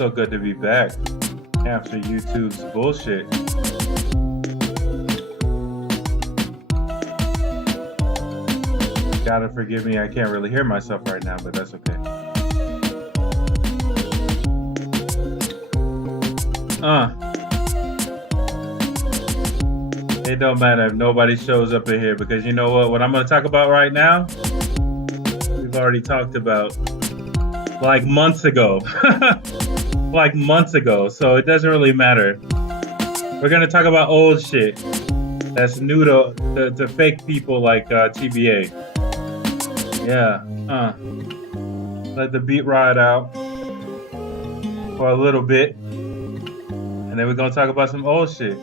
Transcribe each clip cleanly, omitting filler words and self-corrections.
so good to be back after YouTube's bullshit. Gotta forgive me, I can't really hear myself right now, but that's okay. It don't matter if nobody shows up in here, because you know what I'm gonna talk about right now, we've already talked about like months ago. Like months ago, so it doesn't really matter. We're gonna talk about old shit that's new to fake people like TBA. Yeah, let the beat ride out for a little bit, and then we're gonna talk about some old shit.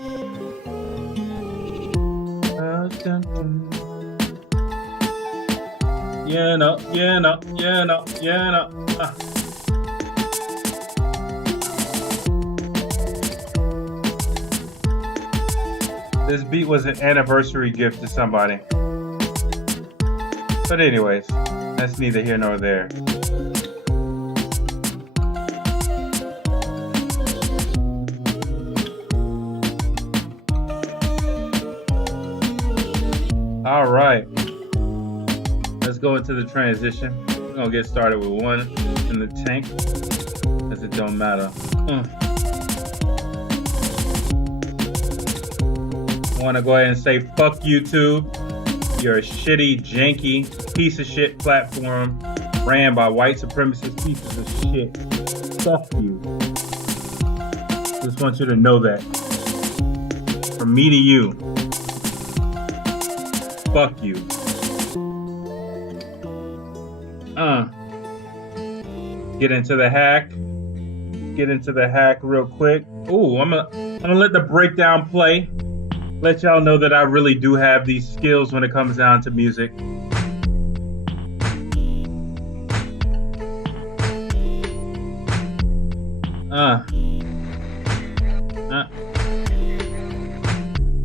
Yeah, no. This beat was an anniversary gift to somebody. But anyways, that's neither here nor there. All right. Let's go into the transition. We're going to get started with one in the tank, because it don't matter. I want to go ahead and say fuck YouTube. You're a shitty, janky, piece of shit platform ran by white supremacist pieces of shit. Fuck you. Just want you to know that. From me to you. Fuck you. Get into the hack. Get into the hack real quick. Ooh, I'm gonna let the breakdown play. Let y'all know that I really do have these skills when it comes down to music.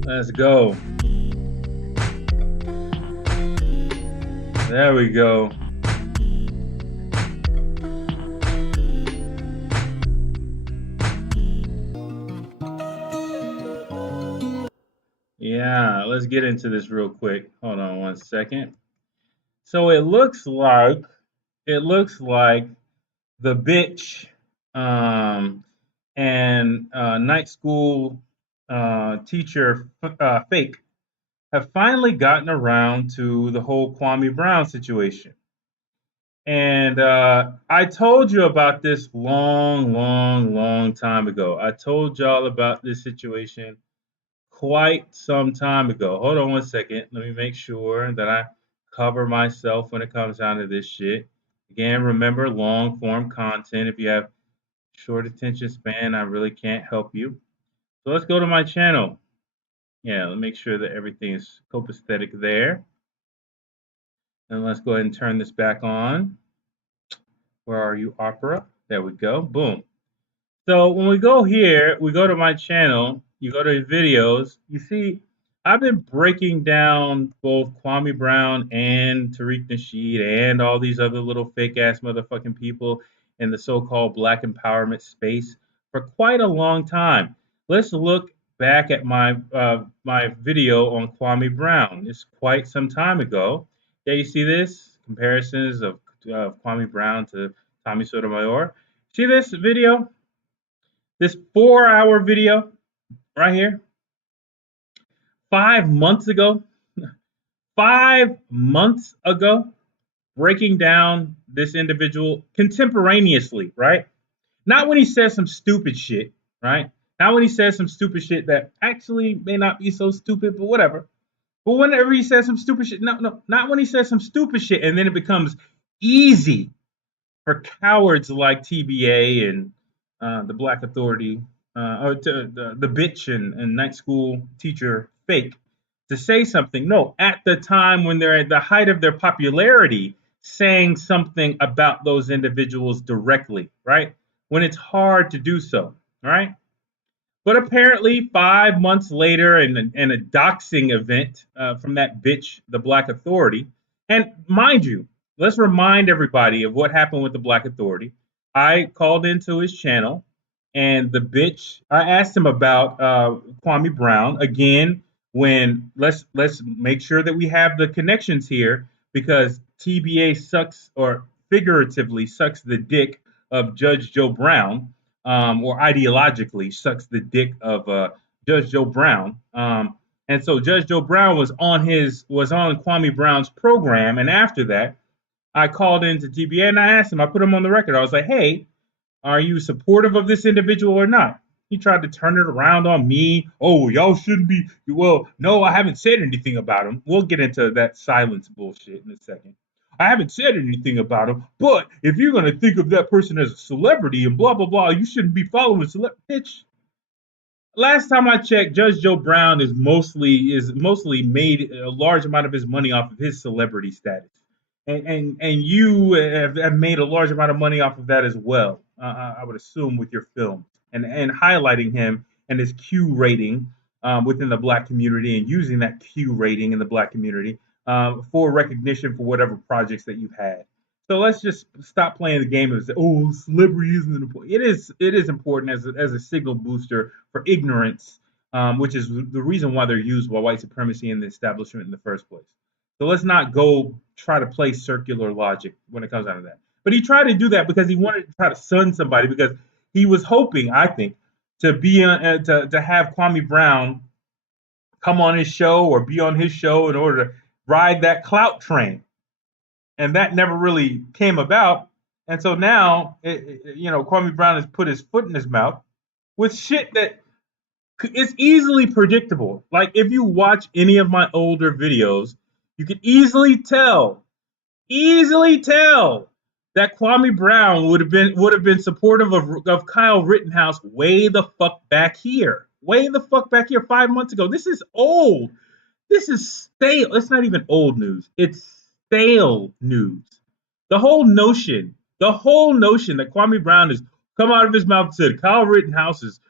Let's go. There we go. Yeah, let's get into this real quick. Hold on one second. So it looks like the bitch and night school teacher fake have finally gotten around to the whole Kwame Brown situation. And I told you about this long time ago. I told y'all about this situation quite some time ago. Hold on one second. Let me make sure that I cover myself when it comes down to this shit. Again, remember, long form content. If you have short attention span, I really can't help you. So let's go to my channel. Yeah, let's make sure that everything is copacetic there. And let's go ahead and turn this back on. Where are you, Opera? There we go. Boom. So when we go here, we go to my channel, you go to videos, you see I've been breaking down both Kwame Brown and Tariq Nasheed and all these other little fake ass motherfucking people in the so-called black empowerment space for quite a long time. Let's look back at my video on Kwame Brown. It's quite some time ago. Yeah, you see this? Comparisons of Kwame Brown to Tommy Sotomayor. See this video? This 4-hour video right here, 5 months ago, 5 months ago, breaking down this individual contemporaneously, right? Not when he says some stupid shit, right? Not when he says some stupid shit that actually may not be so stupid, but whatever. But whenever he says some stupid shit, no, not when he says some stupid shit and then it becomes easy for cowards like TBA and the Black Authority, or the bitch and night school teacher fake to say something. No, at the time when they're at the height of their popularity, saying something about those individuals directly, right? When it's hard to do so, right? But apparently, 5 months later, in a doxing event from that bitch, the Black Authority, and mind you, let's remind everybody of what happened with the Black Authority. I called into his channel, and the bitch. I asked him about Kwame Brown again. When let's make sure that we have the connections here because TBA sucks or figuratively sucks the dick of Judge Joe Brown, or ideologically sucks the dick of Judge Joe Brown. And so Judge Joe Brown was on Kwame Brown's program, and after that, I called into TBA and I asked him. I put him on the record. I was like, "Hey, are you supportive of this individual or not?" He tried to turn it around on me. Oh, y'all shouldn't be. Well, no, I haven't said anything about him. We'll get into that silence bullshit in a second. I haven't said anything about him, but if you're gonna think of that person as a celebrity and blah blah blah, you shouldn't be following celebrity. Bitch, last time I checked, Judge Joe Brown is mostly made a large amount of his money off of his celebrity status, and you have made a large amount of money off of that as well. I would assume with your film and highlighting him and his Q rating within the black community and using that Q rating in the black community for recognition for whatever projects that you've had. So let's just stop playing the game of oh, celebrity isn't important. It is important as a signal booster for ignorance, which is the reason why they're used by white supremacy in the establishment in the first place. So let's not go try to play circular logic when it comes down to that. But he tried to do that because he wanted to try to sun somebody because he was hoping, I think, to be to have Kwame Brown come on his show or be on his show in order to ride that clout train, and that never really came about. And so now, Kwame Brown has put his foot in his mouth with shit that is easily predictable. Like if you watch any of my older videos, you can easily tell that Kwame Brown would have been supportive of Kyle Rittenhouse way the fuck back here, 5 months ago. This is old. This is stale. It's not even old news. It's stale news. The whole notion that Kwame Brown has come out of his mouth and said Kyle Rittenhouse is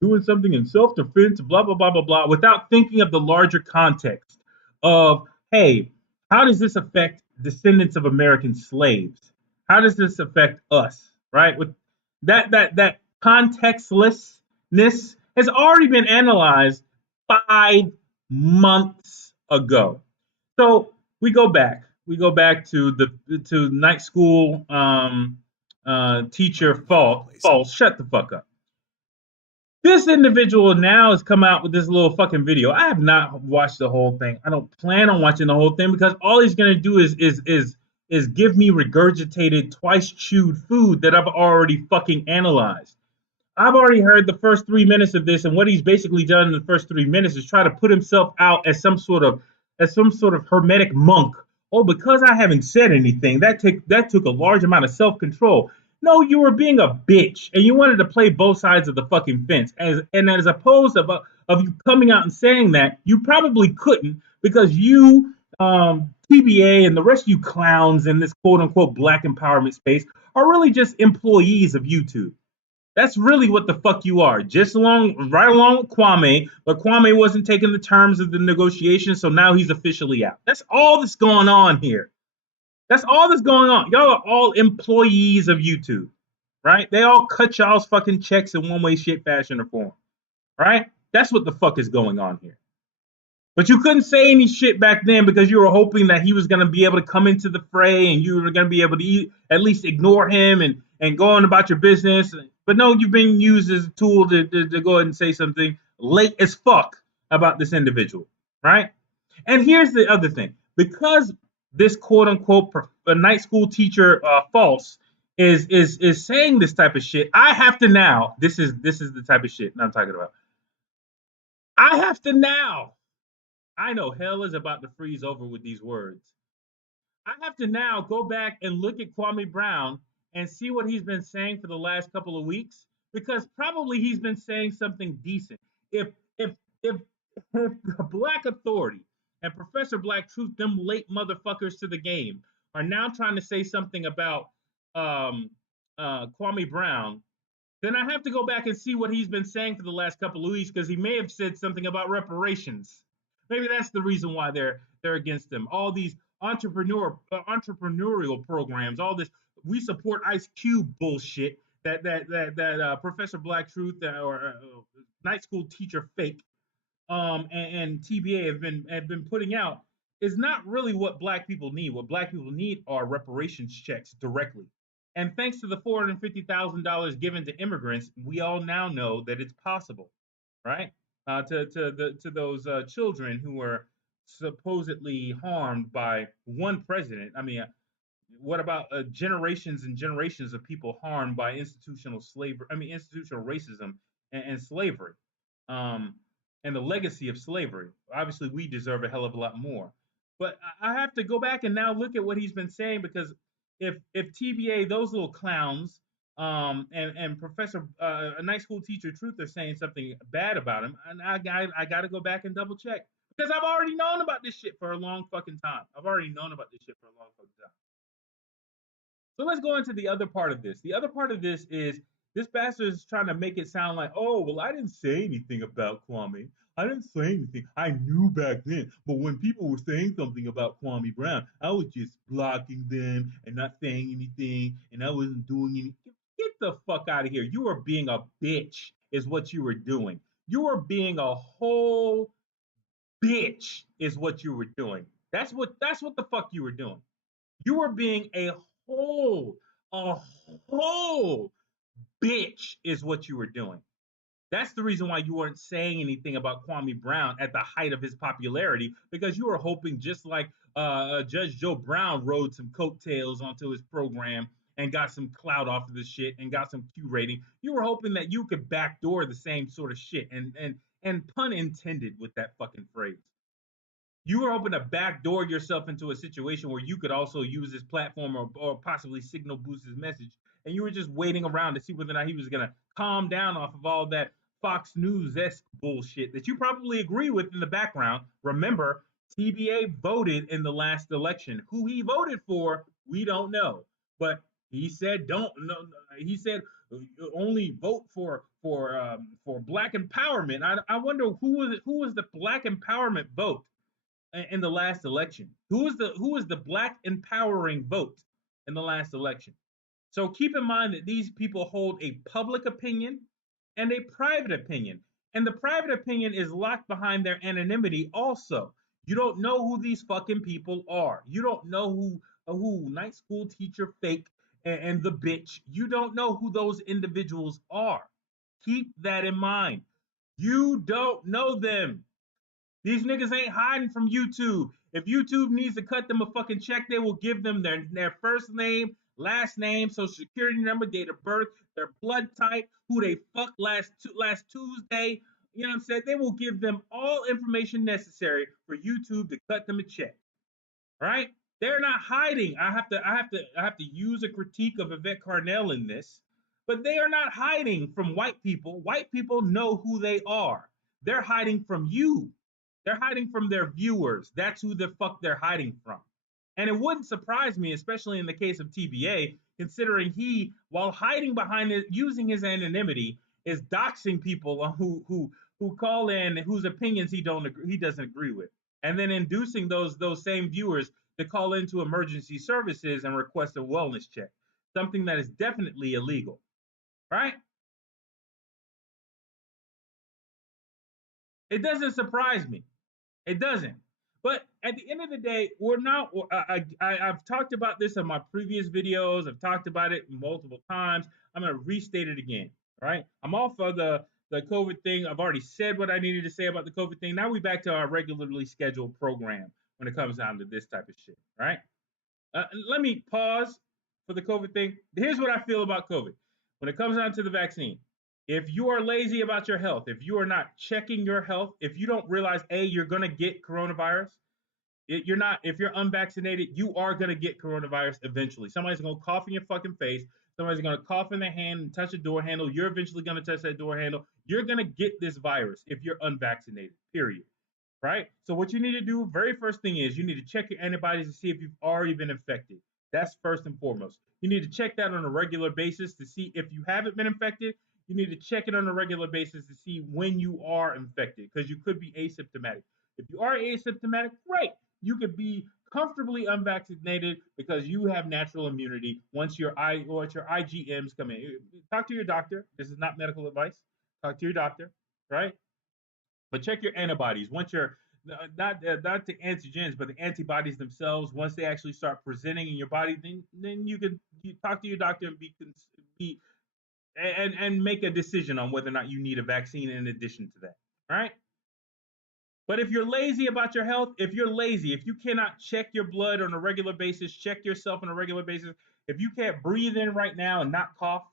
doing something in self-defense, blah, blah, blah, blah, blah, without thinking of the larger context of, hey, how does this affect descendants of American slaves? How does this affect us? Right? With that contextlessness has already been analyzed 5 months ago. So we go back. We go back to the night school teacher false. Shut the fuck up. This individual now has come out with this little fucking video. I have not watched the whole thing. I don't plan on watching the whole thing because all he's gonna do is give me regurgitated, twice chewed food that I've already fucking analyzed. I've already heard the first 3 minutes of this, and what he's basically done in the first 3 minutes is try to put himself out as some sort of hermetic monk. Oh, because I haven't said anything, that took a large amount of self control. No, you were being a bitch, and you wanted to play both sides of the fucking fence. As opposed of you coming out and saying that, you probably couldn't because you, TBA, and the rest of you clowns in this quote unquote black empowerment space are really just employees of YouTube. That's really what the fuck you are. Right along with Kwame, but Kwame wasn't taking the terms of the negotiation, so now he's officially out. That's all that's going on here. That's all that's going on. Y'all are all employees of YouTube, right? They all cut y'all's fucking checks in one way, shape, fashion, or form, right? That's what the fuck is going on here. But you couldn't say any shit back then because you were hoping that he was going to be able to come into the fray and you were going to be able to at least ignore him and go on about your business. But no, you've been used as a tool to go ahead and say something late as fuck about this individual, right? And here's the other thing. Because this quote unquote night school teacher false is saying this type of shit, I have to now, this is the type of shit I'm talking about. I have to now, I know hell is about to freeze over with these words. I have to now go back and look at Kwame Brown and see what he's been saying for the last couple of weeks, because probably he's been saying something decent. If Black Authority and Professor Black Truth, them late motherfuckers to the game, are now trying to say something about Kwame Brown, then I have to go back and see what he's been saying for the last couple of weeks, because he may have said something about reparations. Maybe that's the reason why they're against him. All these entrepreneurial programs, all this we support Ice Cube bullshit that Professor Black Truth Night School Teacher Fake and TBA have been putting out is not really what black people need. What black people need are reparations checks directly. And thanks to the $450,000 given to immigrants, we all now know that it's possible, right? To those children who were supposedly harmed by one president. I mean, what about generations and generations of people harmed by institutional slavery? I mean, institutional racism and slavery, um, and the legacy of slavery. Obviously, we deserve a hell of a lot more. But I have to go back and now look at what he's been saying, because if TBA, those little clowns, and Professor a night school teacher Truth are saying something bad about him, and I got to go back and double check, because I've already known about this shit for a long fucking time. I've already known about this shit for a long fucking time. So let's go into the other part of this. The other part of this is this bastard is trying to make it sound like, oh, well, I didn't say anything about Kwame. I didn't say anything. I knew back then. But when people were saying something about Kwame Brown, I was just blocking them and not saying anything, and I wasn't doing anything. Get the fuck out of here. You were being a bitch, is what you were doing. You were being a whole bitch, is what you were doing. That's what the fuck you were doing. You were being whole, a whole bitch, is what you were doing. That's the reason why you weren't saying anything about Kwame Brown at the height of his popularity, because you were hoping, just like Judge Joe Brown rode some coattails onto his program and got some clout off of the shit and got some Q rating. You were hoping that you could backdoor the same sort of shit, and pun intended with that fucking phrase. You were hoping to backdoor yourself into a situation where you could also use this platform, or possibly signal boost his message. And you were just waiting around to see whether or not he was going to calm down off of all that Fox News esque bullshit that you probably agree with in the background. Remember, TBA voted in the last election. Who he voted for, we don't know. But he said, don't, no, he said, only vote for black empowerment. I wonder who was the black empowerment vote in the last election. Who was the black empowering vote in the last election? So keep in mind that these people hold a public opinion and a private opinion. And the private opinion is locked behind their anonymity also. You don't know who these fucking people are. You don't know who Night School Teacher Fake and the bitch. You don't know who those individuals are. Keep that in mind. You don't know them. These niggas ain't hiding from YouTube. If YouTube needs to cut them a fucking check, they will give them their first name, last name, social security number, date of birth, their blood type, who they fucked last Tuesday. You know what I'm saying? They will give them all information necessary for YouTube to cut them a check. Right? They're not hiding. I have to use a critique of Yvette Carnell in this, but they are not hiding from white people. White people know who they are. They're hiding from you. They're hiding from their viewers. That's who the fuck they're hiding from. And it wouldn't surprise me, especially in the case of TBA, considering he, while hiding behind it, using his anonymity, is doxing people who call in, whose opinions he doesn't agree with, and then inducing those same viewers to call into emergency services and request a wellness check, something that is definitely illegal, right? It doesn't surprise me. It doesn't. But at the end of the day, we're not. I've talked about this in my previous videos. I've talked about it multiple times. I'm going to restate it again. Right? I'm off of the COVID thing. I've already said what I needed to say about the COVID thing. Now we back to our regularly scheduled program when it comes down to this type of shit. Right? Let me pause for the COVID thing. Here's what I feel about COVID. When it comes down to the vaccine, if you are lazy about your health, if you are not checking your health, if you don't realize, A, you're going to get coronavirus, you're not, if you're unvaccinated, you are going to get coronavirus eventually. Somebody's going to cough in your fucking face. Somebody's going to cough in their hand and touch a door handle. You're eventually going to touch that door handle. You're going to get this virus if you're unvaccinated, period. Right? So what you need to do, very first thing is you need to check your antibodies to see if you've already been infected. That's first and foremost. You need to check that on a regular basis to see if you haven't been infected. You need to check it on a regular basis to see when you are infected, because you could be asymptomatic. If you are asymptomatic, great. You could be comfortably unvaccinated because you have natural immunity once your IgMs come in. Talk to your doctor. This is not medical advice. Talk to your doctor, right? But check your antibodies. Once you're not the antigens, but the antibodies themselves, once they actually start presenting in your body, then you talk to your doctor and be and make a decision on whether or not you need a vaccine in addition to that. All right. But if you're lazy about your health, if you're lazy, if you cannot check your blood on a regular basis, check yourself on a regular basis, if you can't breathe in right now and not cough,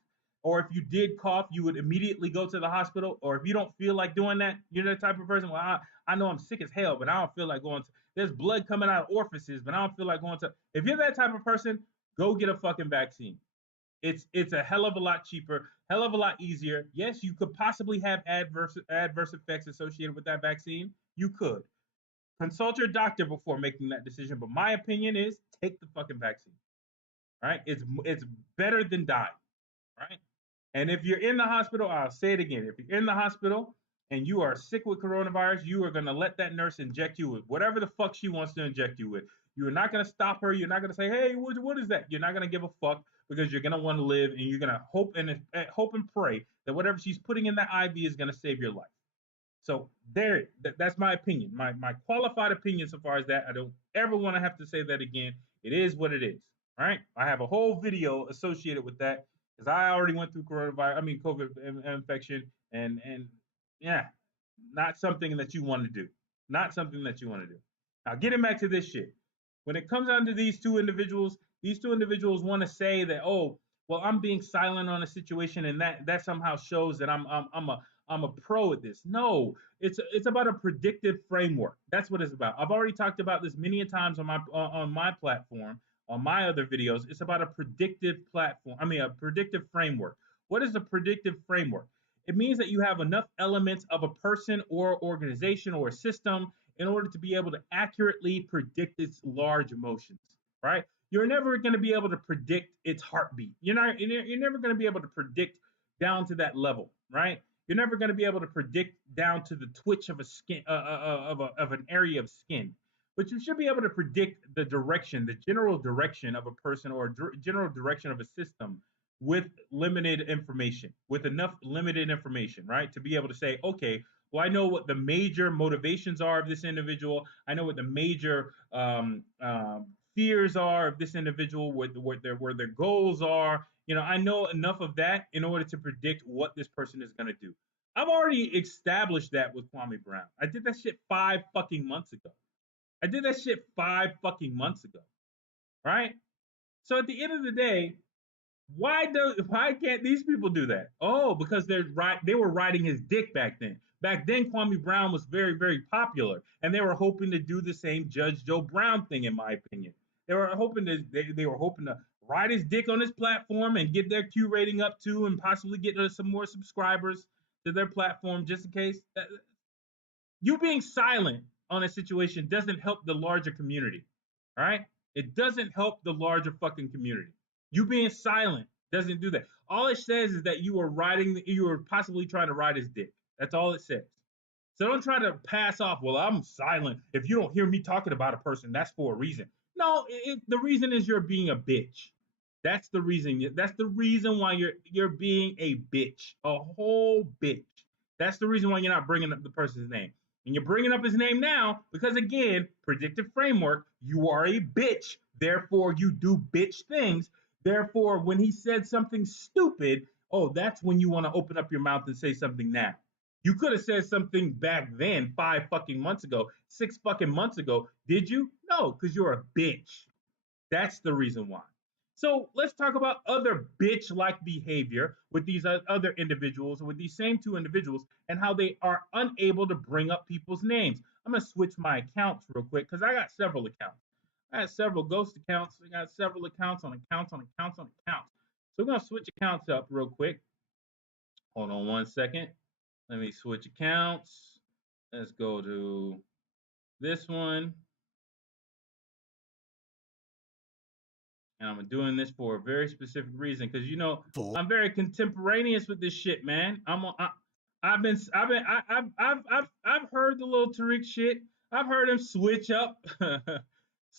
or if you did cough, you would immediately go to the hospital, or if you don't feel like doing that, you're the type of person, well, I know I'm sick as hell, but I don't feel like going to, there's blood coming out of orifices, but I don't feel like going to, if you're that type of person, go get a fucking vaccine. It's a hell of a lot cheaper, hell of a lot easier. Yes, you could possibly have adverse effects associated with that vaccine. You could consult your doctor before making that decision. But my opinion is take the fucking vaccine. Right? It's better than dying. Right? And if you're in the hospital, I'll say it again. If you're in the hospital and you are sick with coronavirus, you are going to let that nurse inject you with whatever the fuck she wants to inject you with. You're not going to stop her. You're not going to say, hey, what is that? You're not going to give a fuck because you're going to want to live and you're going to hope and pray that whatever she's putting in that IV is going to save your life. So that's my opinion, my qualified opinion so far as that. I don't ever want to have to say that again. It is what it is. All right. I have a whole video associated with that because I already went through COVID infection, and yeah, not something that you want to do. Not something that you want to do. Now, getting back to this shit. When it comes down to these two individuals want to say that, oh, well, I'm being silent on a situation, and that somehow shows that I'm a pro at this. No, it's about a predictive framework. That's what it's about. I've already talked about this many a times on my platform, on my other videos. It's about a predictive platform. I mean, a predictive framework. What is a predictive framework? It means that you have enough elements of a person or organization or a system in order to be able to accurately predict its large emotions, right? You're never going to be able to predict its heartbeat. You're never going to be able to predict down to that level, right? You're never going to be able to predict down to the twitch of a skin of an area of skin, but you should be able to predict the direction, the general direction of a person or general direction of a system with limited information, with enough limited information, right? To be able to say, okay, well, I know what the major motivations are of this individual. I know what the major fears are of this individual, what their goals are. I know enough of that in order to predict what this person is going to do. I've already established that with Kwame Brown. I did that shit 5 fucking months ago. Right? So at the end of the day, why can't these people do that? Oh, because they were riding his dick back then. Back then, Kwame Brown was very, very popular, and they were hoping to do the same Judge Joe Brown thing, in my opinion. They were hoping to ride his dick on his platform and get their Q rating up too, and possibly get some more subscribers to their platform, just in case. You being silent on a situation doesn't help the larger community. All right? It doesn't help the larger fucking community. You being silent doesn't do that. All it says is that you were possibly trying to ride his dick. That's all it says. So don't try to pass off, well, I'm silent. If you don't hear me talking about a person, that's for a reason. No, the reason is you're being a bitch. That's the reason. That's the reason why you're being a bitch, a whole bitch. That's the reason why you're not bringing up the person's name. And you're bringing up his name now because, again, predictive framework, you are a bitch. Therefore, you do bitch things. Therefore, when he said something stupid, oh, that's when you want to open up your mouth and say something now. You could have said something back then, 5 fucking months ago, 6 fucking months ago. Did you? No, because you're a bitch. That's the reason why. So let's talk about other bitch-like behavior with these other individuals, with these same two individuals, and how they are unable to bring up people's names. I'm going to switch my accounts real quick because I got several accounts. I got several ghost accounts. I got several accounts on accounts on accounts on accounts. So we're going to switch accounts up real quick. Hold on 1 second. Let me switch accounts. Let's go to this one. And I'm doing this for a very specific reason because I'm very contemporaneous with this shit, man. I've heard the little Tariq shit. I've heard him switch up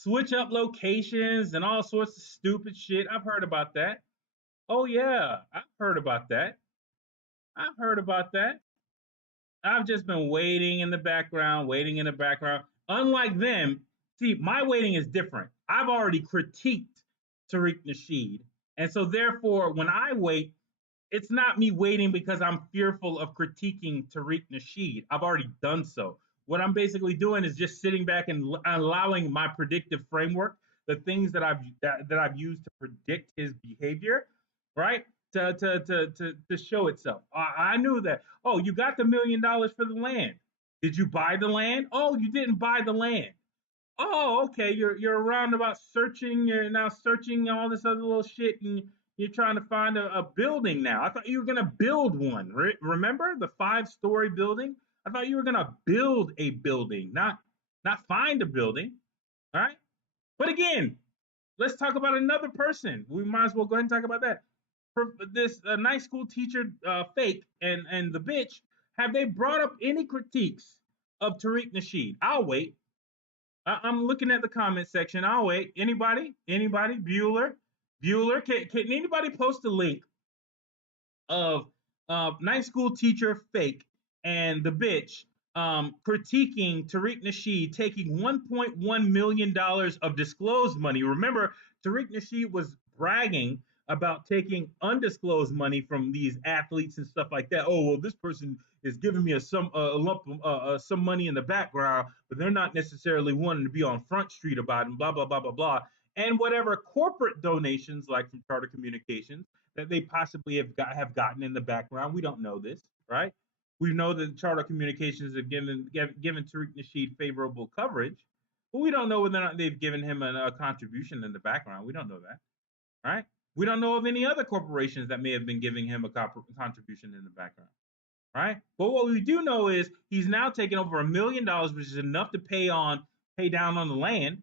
switch up locations and all sorts of stupid shit. I've heard about that. Oh yeah, I've heard about that. I've heard about that. I've just been waiting in the background, waiting in the background. Unlike them, see, my waiting is different. I've already critiqued Tariq Nasheed. And so, therefore, when I wait, it's not me waiting because I'm fearful of critiquing Tariq Nasheed. I've already done so. What I'm basically doing is just sitting back and allowing my predictive framework, the things that I've used to predict his behavior, right? To show itself. I knew that. Oh, you got the $1 million for the land. Did you buy the land? Oh, you didn't buy the land. Oh, okay. You're around about searching. You're now searching all this other little shit, and you're trying to find a building now. I thought you were gonna build one. Remember the 5-story building? I thought you were gonna build a building, not find a building. All right. But again, let's talk about another person. We might as well go ahead and talk about that. For this night school teacher, fake and the bitch. Have they brought up any critiques of Tariq Nasheed? I'll wait. I'm looking at the comment section. I'll wait. Anybody? Anybody? Bueller? Bueller? Can anybody post a link of night school teacher fake and the bitch critiquing Tariq Nasheed taking $1.1 million of disclosed money? Remember, Tariq Nasheed was bragging about taking undisclosed money from these athletes and stuff like that. Oh, well, this person is giving me a lump some money in the background, but they're not necessarily wanting to be on Front Street about it, and blah blah blah blah blah. And whatever corporate donations, like from Charter Communications, that they possibly have gotten in the background. We don't know this, right? We know that Charter Communications have given Tariq Nasheed favorable coverage, but we don't know whether or not they've given him a contribution in the background. We don't know that, right? We don't know of any other corporations that may have been giving him a contribution in the background, right? But what we do know is he's now taken over $1 million, which is enough to pay down on the land.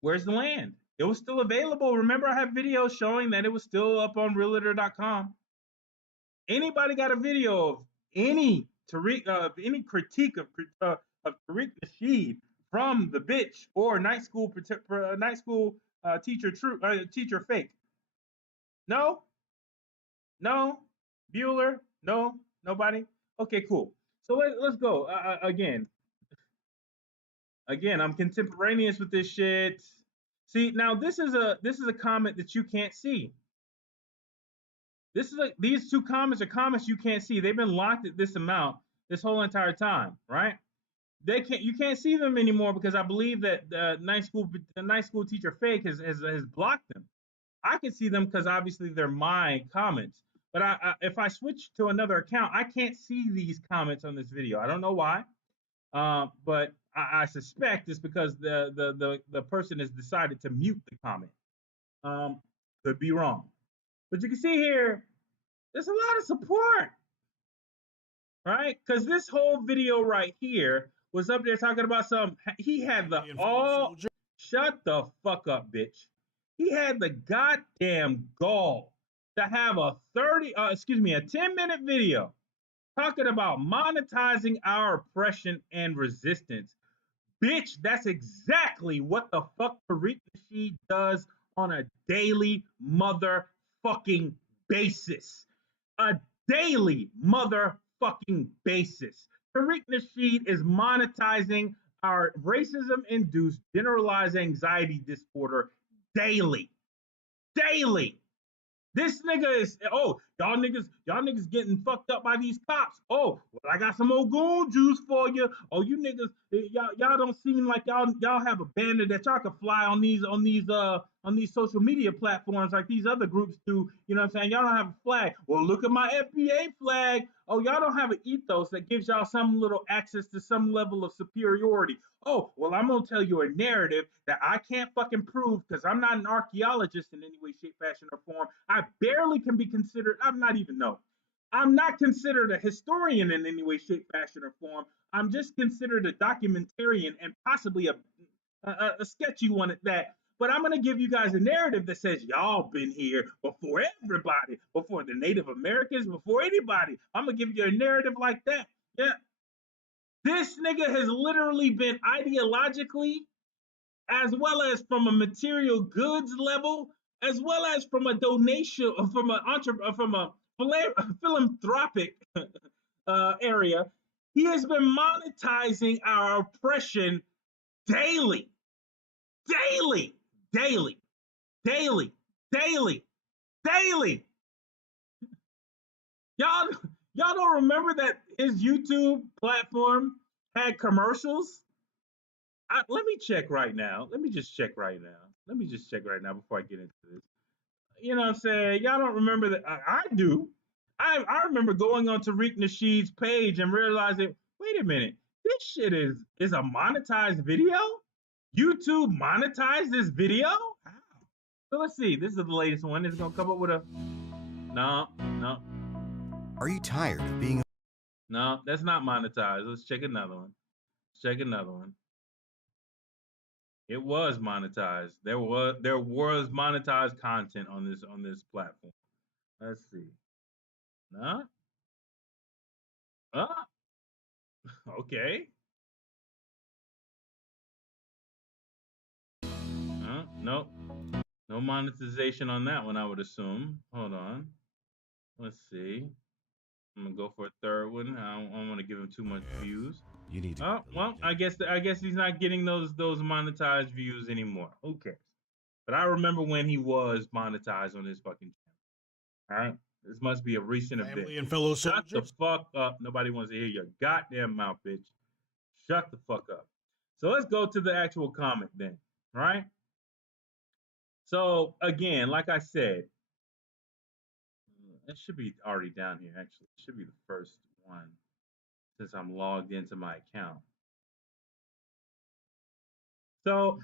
Where's the land? It was still available. Remember, I have videos showing that it was still up on realtor.com. Anybody got a video of any any critique of Tariq Nasheed from the bitch or night school teacher fake? No, no, Bueller, no, nobody. Okay, cool. So let's go again. Again, I'm contemporaneous with this shit. See, now this is a comment that you can't see. These two comments are comments you can't see. They've been locked at this amount this whole entire time, right? You can't see them anymore because I believe that the night school teacher fake has blocked them. I can see them because obviously they're my comments. But if I switch to another account, I can't see these comments on this video. I don't know why, but I suspect it's because the person has decided to mute the comment. Could be wrong, but you can see here there's a lot of support, right? Because this whole video right here was up there talking about some. He had the all. Shut the fuck up, bitch. He had the goddamn gall to have a 10-minute video talking about monetizing our oppression and resistance. Bitch, that's exactly what the fuck Tariq Nasheed does on a daily motherfucking basis. A daily motherfucking basis. Tariq Nasheed is monetizing our racism-induced generalized anxiety disorder daily. Daily. This nigga is y'all niggas getting fucked up by these cops. Oh, well, I got some old goon juice for you. Oh, you niggas, y'all don't seem like y'all have a banner that y'all can fly on these social media platforms like these other groups do. You know what I'm saying? Y'all don't have a flag. Well, look at my FBA flag. Oh, y'all don't have an ethos that gives y'all some little access to some level of superiority. Oh, well, I'm gonna tell you a narrative that I can't fucking prove because I'm not an archaeologist in any way, shape, fashion, or form. I barely can be considered. I'm not considered a historian in any way, shape, fashion, or form. I'm just considered a documentarian and possibly a sketchy one at that. But I'm going to give you guys a narrative that says y'all been here before everybody, before the Native Americans, before anybody. I'm going to give you a narrative like that. Yeah. This nigga has literally been ideologically as well as from a material goods level, as well as from a donation, from a philanthropic area. He has been monetizing our oppression daily, daily, daily, daily, daily, daily. Y'all, y'all don't remember that his YouTube platform had commercials? Let me check right now. Let me just check right now. Let me just check right now before I get into this. You know what I'm saying? Y'all don't remember that? I do. I remember going on Tariq Nasheed's page and realizing, wait a minute, this shit is a monetized video. YouTube monetized this video. How? So let's see. This is the latest one. It's gonna come up with a no, no, Are you tired of being no. That's not monetized. Let's check another one. Let's check another one. It was monetized. There was monetized content on this platform. Let's see. No, okay. Nope. No monetization on that one, I would assume. Hold on. Let's see. I'm gonna go for a third one. I don't want to give him too much views. you need to Oh well, I guess he's not getting those monetized views anymore. Who cares? But I remember when he was monetized on his fucking channel. All right, this must be a recent event. Family and fellow Shut the soldiers. fuck up. Nobody wants to hear your goddamn mouth, bitch. Shut the fuck up. So let's go to the actual comment then, right? So again, like I said, it should be already down here. Actually, it should be the first one since I'm logged into my account. So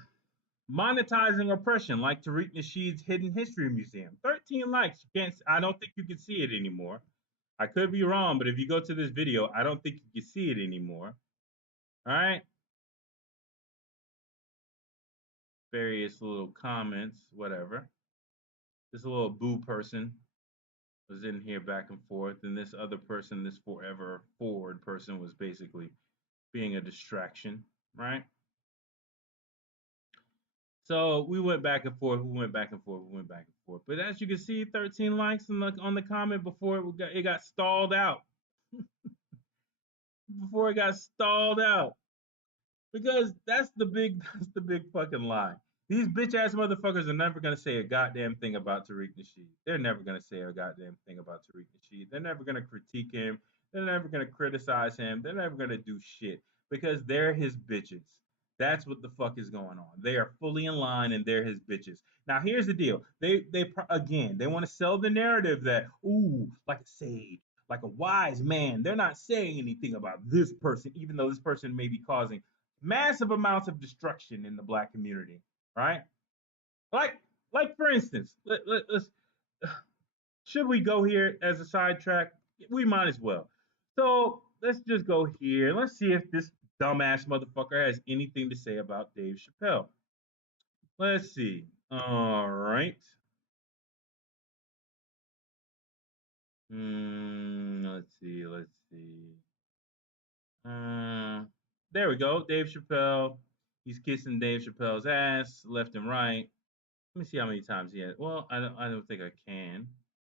monetizing oppression, like Tariq Nasheed's Hidden History Museum. 13 likes. You can't. I don't think you can see it anymore. I could be wrong, but if you go to this video, I don't think you can see it anymore. All right. Various little comments, whatever. This little boo person was in here back and forth, and this other person, this forever forward person, was basically being a distraction, right? So we went back and forth, we went back and forth, we went back and forth. But as you can see, 13 likes on the comment before it got stalled out. Before it got stalled out. Because that's the big fucking lie. These bitch ass motherfuckers are never gonna say a goddamn thing about Tariq Nasheed. They're never gonna say a goddamn thing about Tariq Nasheed. They're never gonna critique him. They're never gonna criticize him. They're never gonna do shit because they're his bitches. That's what the fuck is going on. They are fully in line and they're his bitches. Now here's the deal. They want to sell the narrative that ooh, like a sage, like a wise man. They're not saying anything about this person, even though this person may be causing massive amounts of destruction in the black community, right? Like, like for instance, let's should we go here as a sidetrack? We might as well. So let's just go here. Let's see if this dumbass motherfucker has anything to say about Dave Chappelle. Let's see. All right. Let's see. Let's see. There we go. Dave Chappelle. He's kissing Dave Chappelle's ass left and right. Let me see how many times he had. Well, I don't think I can.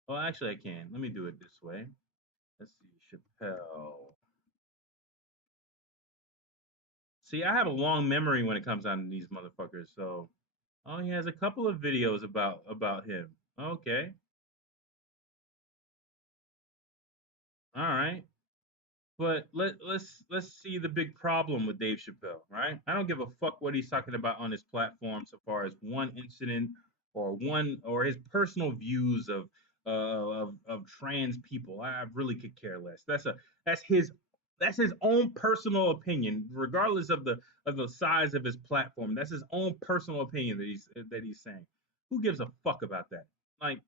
Well, actually, I can. Let me do it this way. Let's see, Chappelle. See, I have a long memory when it comes down to these motherfuckers. So, oh, he has a couple of videos about him. Okay, all right. But let's see the big problem with Dave Chappelle, right? I don't give a fuck what he's talking about on his platform so far as one incident or his personal views of trans people. I really could care less. That's his that's his own personal opinion, regardless of the size of his platform. That's his own personal opinion that he's saying. Who gives a fuck about that? Like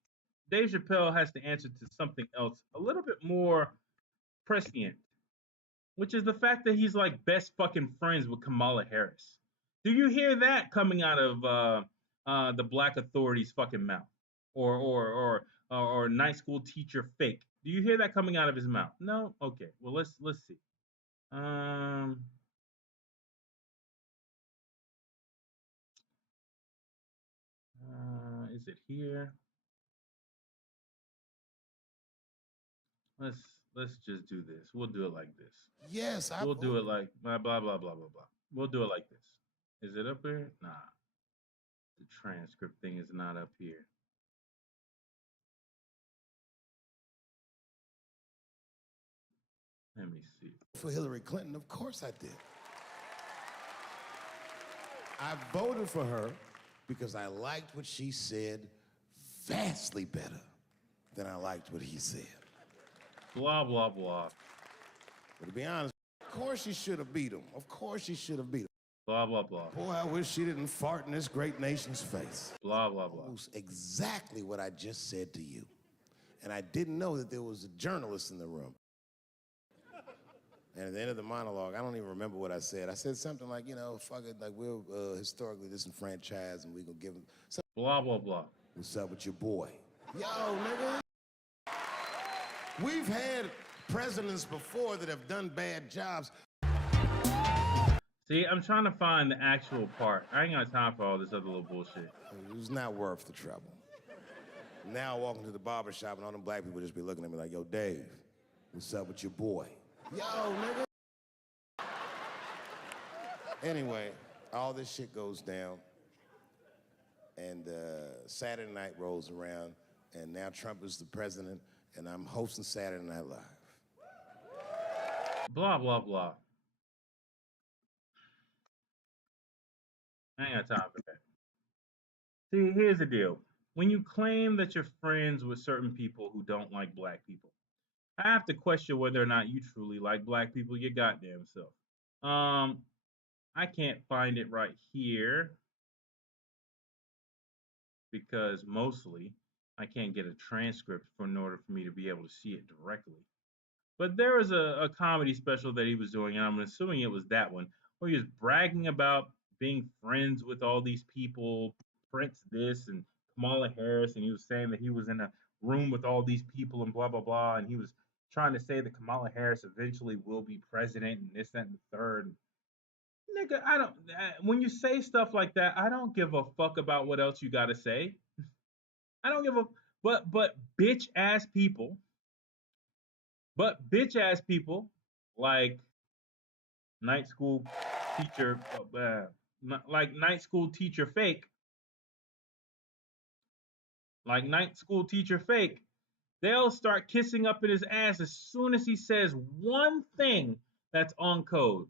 Dave Chappelle has to answer to something else a little bit more prescient, which is the fact that he's like best fucking friends with Kamala Harris. Do you hear that coming out of the Black Authority's fucking mouth, or night school teacher fake? Do you hear that coming out of his mouth? No. Okay. Well, let's see. Um, it here. Let's just do this. We'll do it like this. Yes, I We'll do voted. it like blah blah blah blah blah blah. We'll do it like this. Is it up here? Nah. The transcript thing is not up here. Let me see. For Hillary Clinton, of course I did. I voted for her because I liked what she said vastly better than I liked what he said. Blah blah blah. But to be honest, of course she should have beat him. Of course she should have beat him. Blah blah blah. Boy, I wish she didn't fart in this great nation's face. Blah blah blah. Almost exactly what I just said to you. And I didn't know that there was a journalist in the room. And at the end of the monologue, I don't even remember what I said. I said something like, you know, fuck it, like we're historically disenfranchised and we gonna give them. Blah blah blah. What's up with your boy? Yo, nigga. We've had presidents before that have done bad jobs. See, I'm trying to find the actual part. I ain't got time for all this other little bullshit. It was not worth the trouble. Now I walk into the barber shop and all them black people just be looking at me like, yo, Dave, what's up with your boy? Yo, nigga. Anyway, all this shit goes down, and Saturday night rolls around, and now Trump is the president, and I'm hosting Saturday Night Live. Blah blah blah. I ain't got time for that. See, here's the deal. When you claim that you're friends with certain people who don't like black people, I have to question whether or not you truly like black people your goddamn self. I can't find it right here because mostly I can't get a transcript in order for me to be able to see it directly. But there was a comedy special that he was doing, and I'm assuming it was that one, where he was bragging about being friends with all these people, Prince this and Kamala Harris, and he was saying that he was in a room with all these people and blah blah blah, and he was trying to say that Kamala Harris eventually will be president and this, that, and the third. Nigga, I don't. When you say stuff like that, I don't give a fuck about what else you got to say. I don't give a. But bitch ass people. But bitch ass people like night school teacher, like night school teacher fake, like night school teacher fake. They'll start kissing up in his ass as soon as he says one thing that's on code.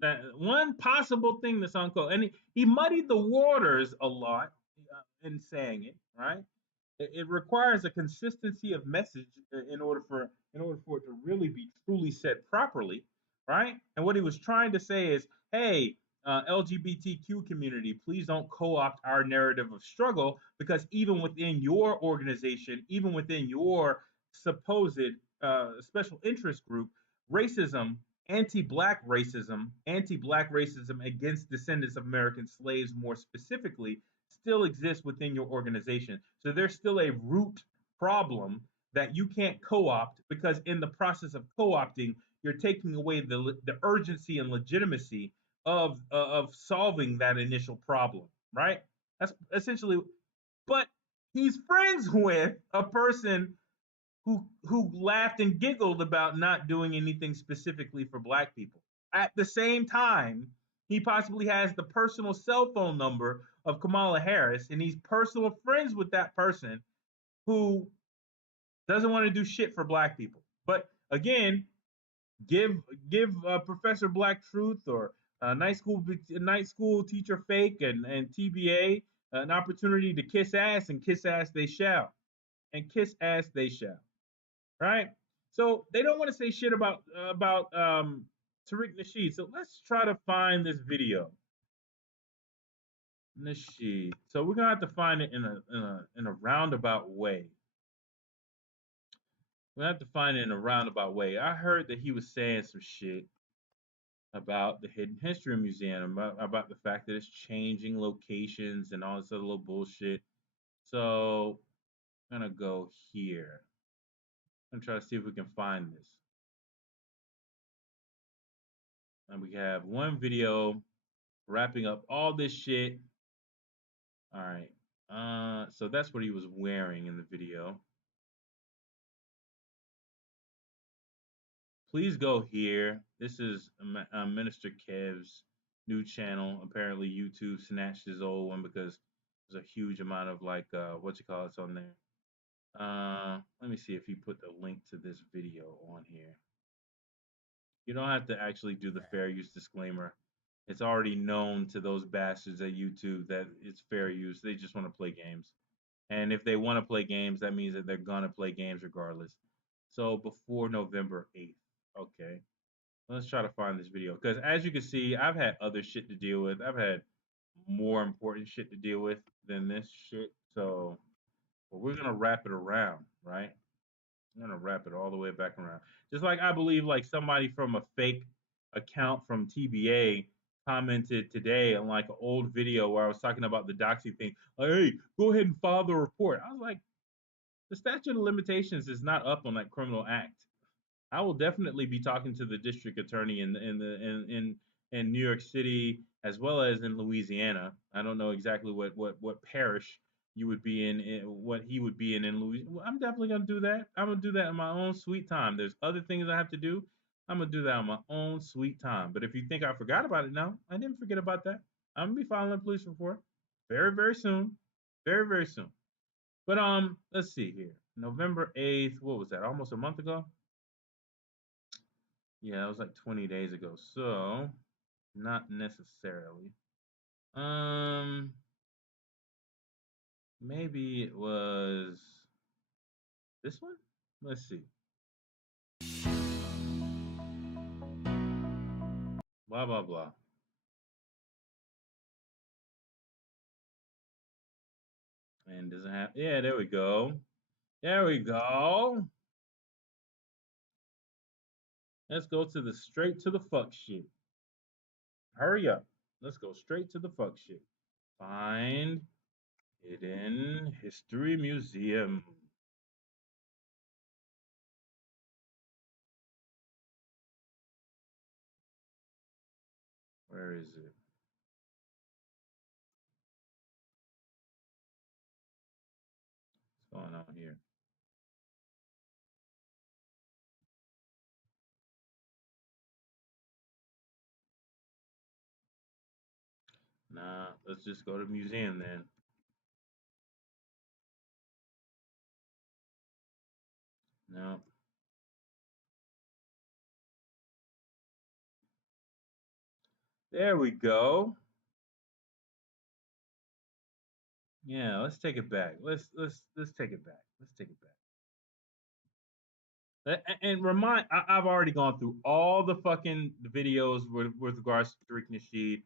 That one possible thing that's on code. And he muddied the waters a lot in saying it, right? It requires a consistency of message in order for it to really be truly said properly, right? And what he was trying to say is, hey, LGBTQ community, please don't co-opt our narrative of struggle, because even within your organization, even within your supposed special interest group, racism, anti-black racism against descendants of American slaves more specifically, still exists within your organization. So there's still a root problem that you can't co-opt, because in the process of co-opting, you're taking away the urgency and legitimacy of solving that initial problem, right? That's essentially. But he's friends with a person who laughed and giggled about not doing anything specifically for black people. At the same time, he possibly has the personal cell phone number of Kamala Harris, and he's personal friends with that person who doesn't want to do shit for black people. But again, give Professor Black Truth or night school teacher fake and TBA an opportunity to kiss ass, and kiss ass they shall, and kiss ass they shall, right? So they don't want to say shit about Tariq Nasheed. So let's try to find this video. Nasheed. So we're gonna have to find it in a roundabout way. We have to find it in a roundabout way. I heard that he was saying some shit about the Hidden History Museum, about the fact that it's changing locations and all this other little bullshit. So I'm gonna go here. I'm gonna try to see if we can find this. And we have one video wrapping up all this shit. All right. So that's what he was wearing in the video. Please go here. This is Minister Kev's new channel. Apparently, YouTube snatched his old one because there's a huge amount of like it's on there. Let me see if he put the link to this video on here. You don't have to actually do the fair use disclaimer. It's already known to those bastards at YouTube that it's fair use. They just want to play games. And if they want to play games, that means that they're going to play games regardless. So before November 8th. Okay. Let's try to find this video. Because as you can see, I've had other shit to deal with. I've had more important shit to deal with than this shit. So we're going to wrap it around, right? I'm going to wrap it all the way back around. Just like I believe like somebody from a fake account from TBA commented today on like an old video where I was talking about the doxing thing. Like, hey, go ahead and file the report. I was like, the statute of limitations is not up on that criminal act. I will definitely be talking to the district attorney in New York City as well as in Louisiana. I don't know exactly what parish you would be in what he would be in Louisiana. I'm definitely gonna do that. I'm gonna do that in my own sweet time. There's other things I have to do. I'm gonna do that on my own sweet time. But if you think I forgot about it, no, I didn't forget about that. I'm gonna be filing a police report very, very soon. Very, very soon. But let's see here. November 8th, what was that? Almost a month ago? Yeah, it was like 20 days ago. So, not necessarily. Maybe it was this one? Let's see. Blah, blah, blah. And doesn't have, yeah, there we go. There we go. Let's go to the straight to the fuck shit. Hurry up. Let's go straight to the fuck shit. Find Hidden History Museum. Where is it? What's going on here? Nah, let's just go to the museum then. No. There we go. Yeah, let's take it back. Let's take it back. Let's take it back. And remind, I've already gone through all the fucking videos with regards to Tariq Nasheed.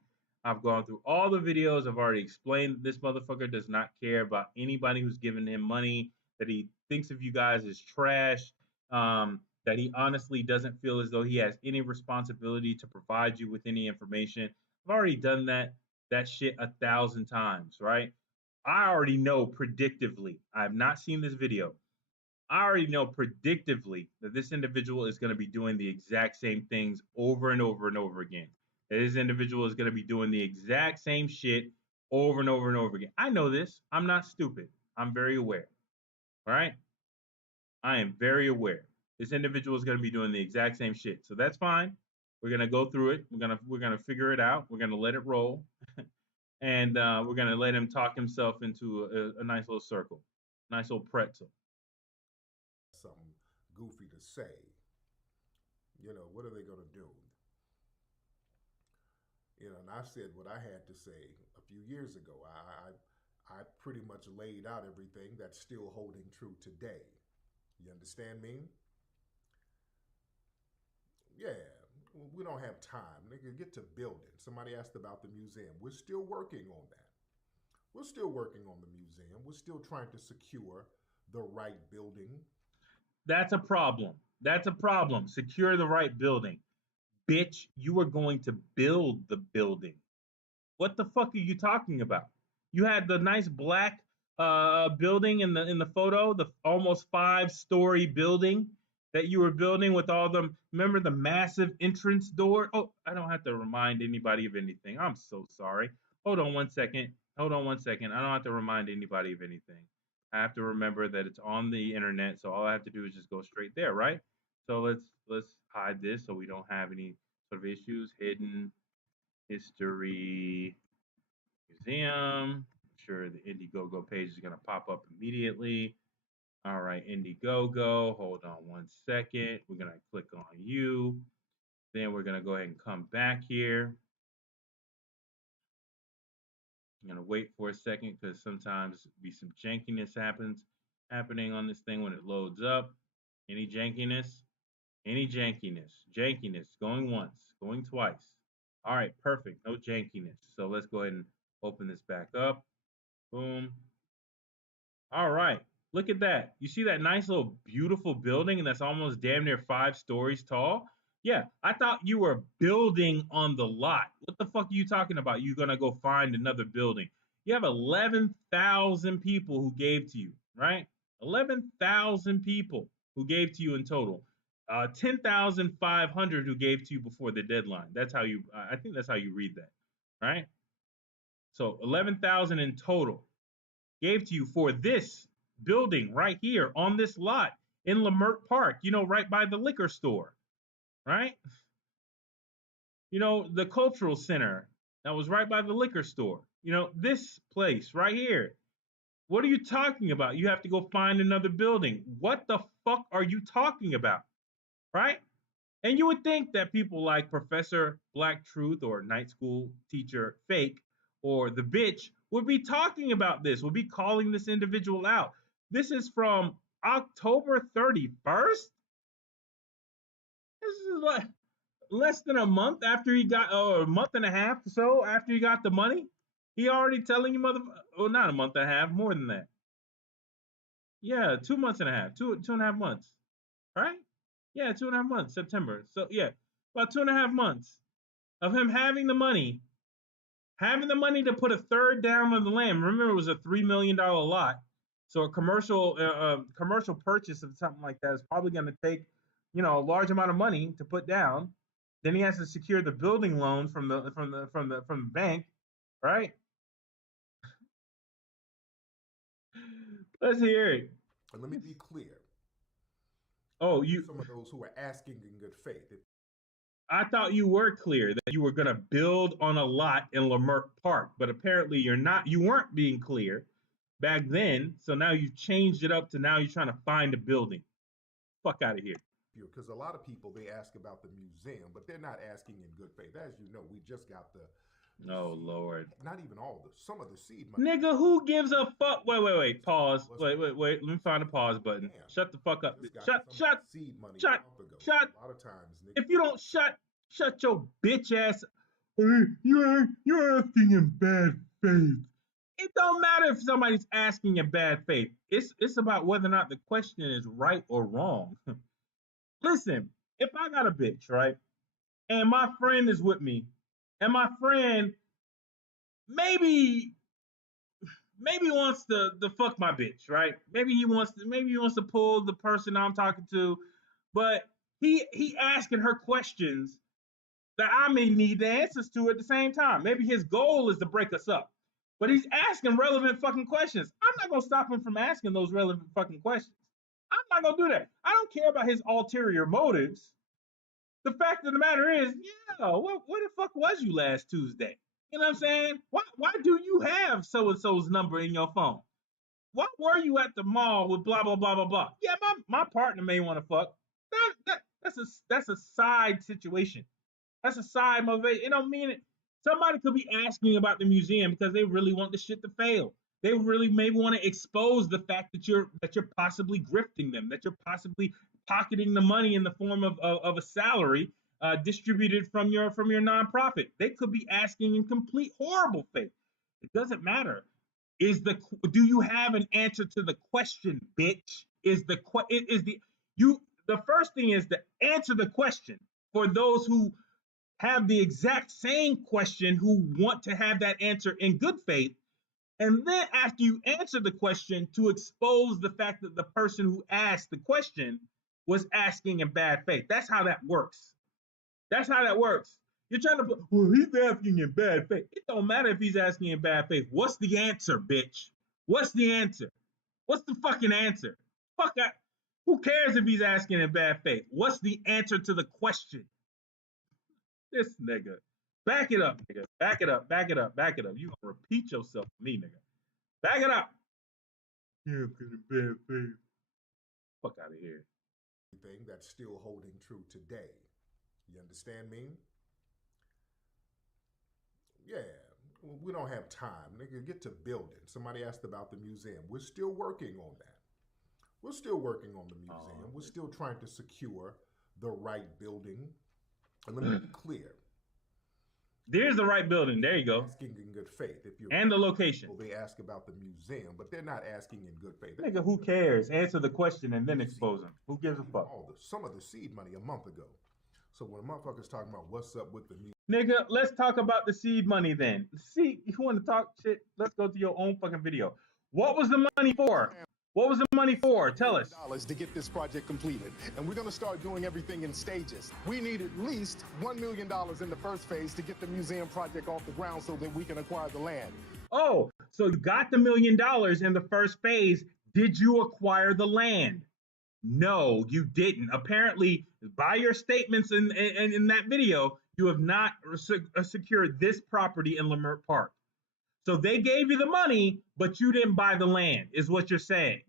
I've gone through all the videos. I've already explained this motherfucker does not care about anybody who's giving him money. That he thinks of you guys as trash. That he honestly doesn't feel as though he has any responsibility to provide you with any information. I've already done that shit 1,000 times, right? I already know predictively. I have not seen this video. I already know predictively that this individual is going to be doing the exact same things over and over and over again. That this individual is going to be doing the exact same shit over and over and over again. I know this. I'm not stupid. I'm very aware. All right? I am very aware. This individual is going to be doing the exact same shit. So that's fine. We're going to go through it. We're going to figure it out. We're going to let it roll. And we're going to let him talk himself into a nice little circle, nice little pretzel. Something goofy to say. You know, what are they going to do? You know, and I said what I had to say a few years ago. I pretty much laid out everything that's still holding true today. You understand me? Yeah, we don't have time. Nigga, get to building. Somebody asked about the museum. We're still working on that. We're still working on the museum. We're still trying to secure the right building. That's a problem. That's a problem. Secure the right building. Bitch, you are going to build the building. What the fuck are you talking about? You had the nice black building in the photo, the almost 5-story building that you were building with all them. Remember the massive entrance door? Oh, I don't have to remind anybody of anything. I'm so sorry. Hold on one second. Hold on one second. I don't have to remind anybody of anything. I have to remember that it's on the internet, so all I have to do is just go straight there, right? So let's hide this so we don't have any sort of issues. Hidden History Museum. I'm sure the Indiegogo page is gonna pop up immediately. All right, Indiegogo. Hold on one second. We're gonna click on you. Then we're gonna go ahead and come back here. I'm gonna wait for a second because sometimes be some jankiness happening on this thing when it loads up. Any jankiness? Any jankiness? Jankiness going once, going twice. All right, perfect. No jankiness. So let's go ahead and open this back up. Boom. All right. Look at that. You see that nice little beautiful building and that's almost damn near 5 stories tall? Yeah, I thought you were building on the lot. What the fuck are you talking about? You're gonna go find another building. You have 11,000 people who gave to you, right? 11,000 people who gave to you in total. 10,500 who gave to you before the deadline. That's how you, I think that's how you read that, right? So 11,000 in total gave to you for this building right here on this lot in Leimert Park, right by the liquor store, right? The cultural center that was right by the liquor store. This place right here. What are you talking about? You have to go find another building. What the fuck are you talking about? Right? And you would think that people like Professor Black Truth or Night School Teacher Fake or the bitch would be talking about this, would be calling this individual out. This is from October 31st. This is like less than a month after he got, or a month and a half or so after he got the money. He already telling you, well, not a month and a half, more than that. Yeah, 2 months and a half, two and a half months, right? Yeah, 2.5 months, September. So yeah, about 2.5 months of him having the money to put a third down on the land. Remember, it was a $3 million lot, so a commercial purchase of something like that is probably going to take, a large amount of money to put down. Then he has to secure the building loan from the bank, right? Let's hear it. And let me be clear. Oh, Some of those who are asking in good faith. I thought you were clear that you were going to build on a lot in Leimert Park, but apparently you're not. You weren't being clear back then, so now you've changed it up to now you're trying to find a building. Fuck out of here. Because a lot of people, they ask about the museum, but they're not asking in good faith. As you know, we just got the Oh Lord. Not even some of the seed money. Nigga, who gives a fuck? Wait. Pause. Wait. Let me find a pause button. Damn. Shut the fuck up. Shut. Seed money Shut. a lot of times, nigga. If you don't shut your bitch ass. You're asking in bad faith. It don't matter if somebody's asking in bad faith. It's about whether or not the question is right or wrong. Listen, if I got a bitch, right, and my friend is with me, and my friend maybe wants to fuck my bitch, right? Maybe he wants to pull the person I'm talking to, but he asking her questions that I may need the answers to at the same time. Maybe his goal is to break us up, but he's asking relevant fucking questions. I'm not gonna stop him from asking those relevant fucking questions. I'm not gonna do that. I don't care about his ulterior motives. The fact of the matter is, yeah, where the fuck was you last Tuesday? You know what I'm saying? Why do you have so and so's number in your phone? Why were you at the mall with blah blah blah blah blah? Yeah, my partner may want to fuck. That's a side situation. That's a side motivation. It don't mean it. Somebody could be asking about the museum because they really want the shit to fail. They really maybe want to expose the fact that you're possibly grifting them, that you're possibly pocketing the money in the form of a salary distributed from your nonprofit. They could be asking in complete horrible faith. It doesn't matter. Do you have an answer to the question, bitch? The first thing is to answer the question for those who have the exact same question who want to have that answer in good faith. And then after you answer the question, to expose the fact that the person who asked the question was asking in bad faith. That's how that works. That's how that works. You're trying to put, well, he's asking in bad faith. It don't matter if he's asking in bad faith. What's the answer, bitch? What's the answer? What's the fucking answer? Fuck I, who cares if he's asking in bad faith? What's the answer to the question? This nigga. Back it up, nigga. Back it up, back it up, back it up. You gonna repeat yourself to me, nigga. Back it up. Yeah, because in bad faith. Fuck out of here. Thing that's still holding true today. You understand me? Yeah, we don't have time. Nigga, get to building. Somebody asked about the museum. We're still working on that. We're still working on the museum. We're still trying to secure the right building. And let me be clear. There's the right building. There you go. Asking in good faith. If you're and the location. Well, they ask about the museum, but they're not asking in good faith. Nigga, who cares? Answer the question and then expose them. Who gives a fuck? Some of the seed money a month ago. So when a motherfucker's talking about what's up with the museum. Nigga, let's talk about the seed money then. See, you want to talk shit? Let's go to your own fucking video. What was the money for? What was the money for? Tell us. To get this project completed. And we're going to start doing everything in stages. We need at least $1 million in the first phase to get the museum project off the ground so that we can acquire the land. Oh, so you got the $1 million in the first phase. Did you acquire the land? No, you didn't. Apparently, by your statements in that video, you have not secured this property in Leimert Park. So they gave you the money, but you didn't buy the land, is what you're saying.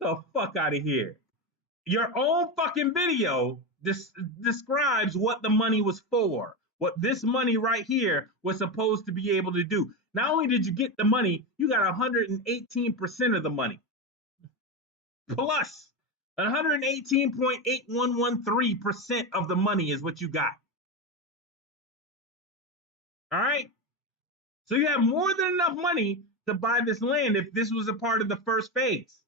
The fuck out of here. Your own fucking video describes what the money was for, what this money right here was supposed to be able to do. Not only did you get the money, you got 118% of the money. Plus 118.8113% of the money is what you got. All right? So you have more than enough money to buy this land if this was a part of the first phase.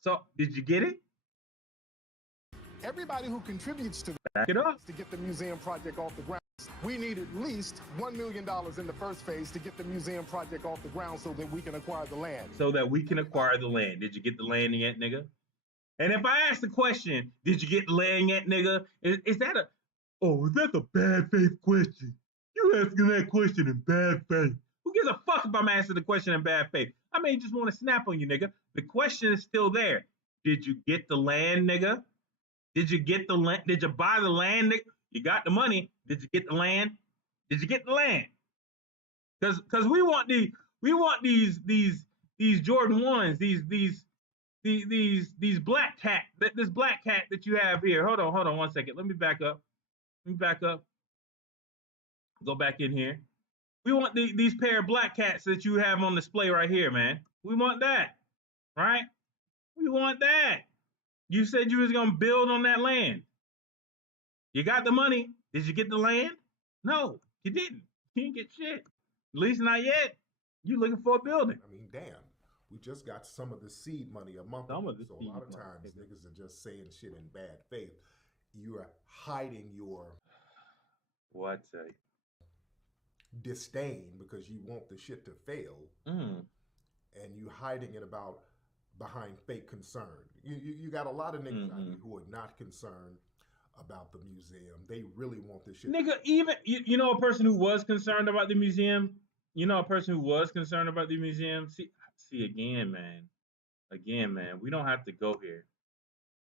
So, did you get it? Everybody who contributes to Back it up. to get the museum project off the ground. We need at least $1 million in the first phase to get the museum project off the ground so that we can acquire the land. So that we can acquire the land. Did you get the land yet, nigga? And if I ask the question, did you get the land yet, nigga? Is that a bad faith question? You asking that question in bad faith. Who gives a fuck if I'm asking the question in bad faith? I may just want to snap on you, nigga. The question is still there. Did you get the land, nigga? Did you get the land? Did you buy the land, nigga? You got the money. Did you get the land? Did you get the land? Because we want these Jordan 1s, these black cat, this black cat that you have here. Hold on 1 second. Let me back up. Go back in here. We want these pair of black cats that you have on display right here, man. We want that, right? We want that. You said you was gonna build on that land. You got the money. Did you get the land? No, you didn't. You didn't get shit. At least not yet. You looking for a building. I mean, damn. We just got some of the seed money a month ago. So a lot of times niggas are just saying shit in bad faith. You are hiding your disdain because you want the shit to fail, and you hiding it behind fake concern. You got a lot of niggas out here who are not concerned about the museum. They really want this shit. Nigga, even you know a person who was concerned about the museum. You know a person who was concerned about the museum. See again, man. We don't have to go here,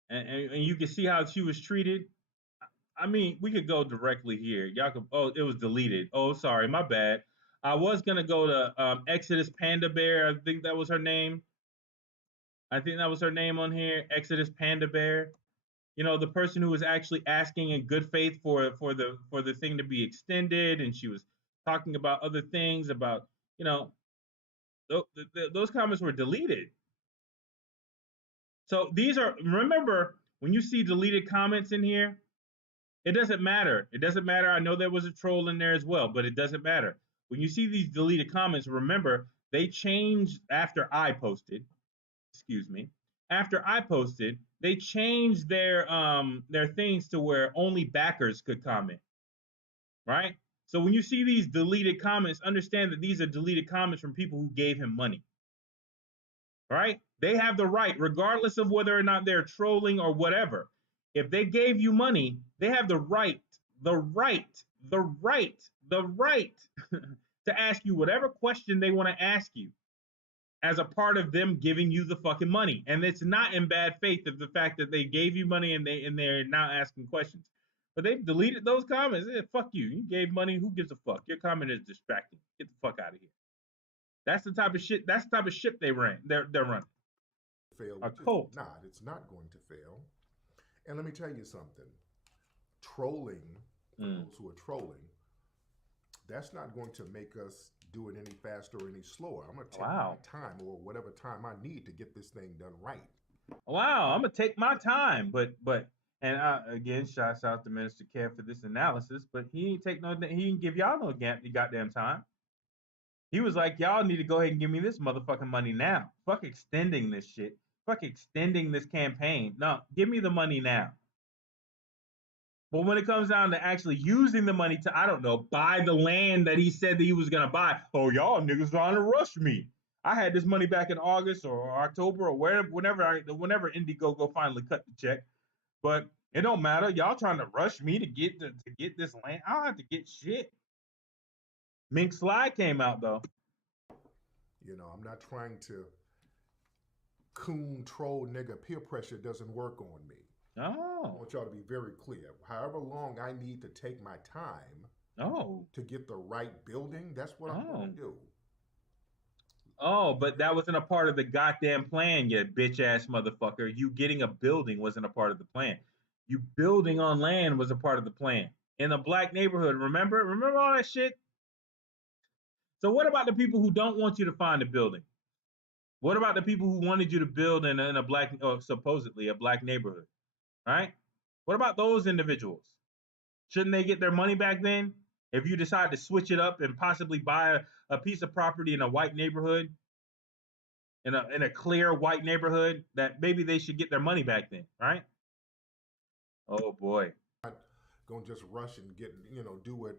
and you can see how she was treated. I mean, we could go directly here. Y'all could. Oh, it was deleted. Oh, sorry, my bad. I was gonna go to Exodus Panda Bear. I think that was her name. On here. Exodus Panda Bear. You know, the person who was actually asking in good faith for the thing to be extended, and she was talking about other things about, you know, those comments were deleted. So remember, when you see deleted comments in here, it doesn't matter. I know there was a troll in there as well, but it doesn't matter. When you see these deleted comments, remember, they changed after I posted. After I posted, they changed their things to where only backers could comment. Right? So when you see these deleted comments, understand that these are deleted comments from people who gave him money. Right? They have the right, regardless of whether or not they're trolling or whatever. If they gave you money, they have the right the right to ask you whatever question they want to ask you as a part of them giving you the fucking money. And it's not in bad faith of the fact that they gave you money and they're now asking questions. But they've deleted those comments. Fuck you. You gave money. Who gives a fuck? Your comment is distracting. Get the fuck out of here. That's the type of shit. That's the type of ship they ran. They're running. Fail. A cult. Not. It's not going to fail. And let me tell you something. Trolling, those who are trolling, that's not going to make us do it any faster or any slower. I'm going to take my time or whatever time I need to get this thing done right. Wow, I'm gonna take my time, and again, shouts out to Minister Kev for this analysis, but he didn't give y'all no goddamn time. He was like, y'all need to go ahead and give me this motherfucking money now. Fuck extending this shit. Fuck extending this campaign. No, give me the money now. But when it comes down to actually using the money to, I don't know, buy the land that he said that he was gonna buy, oh, y'all niggas trying to rush me. I had this money back in August or October or whenever Indiegogo finally cut the check. But it don't matter. Y'all trying to rush me to get this land. I don't have to get shit. Mink Sly came out though. You know, I'm not trying to coon troll nigga. Peer pressure doesn't work on me. Oh. I want y'all to be very clear. However long I need to take my time to get the right building, that's what I'm going to do. Oh, but that wasn't a part of the goddamn plan, you bitch ass motherfucker. You getting a building wasn't a part of the plan. You building on land was a part of the plan. In a black neighborhood, remember? Remember all that shit? So what about the people who don't want you to find a building? What about the people who wanted you to build in a black, or supposedly a black neighborhood, right? What about those individuals? Shouldn't they get their money back then? If you decide to switch it up and possibly buy a piece of property in a white neighborhood, in a clear white neighborhood, that maybe they should get their money back then, right? Oh boy. Not gonna just rush and get, do what,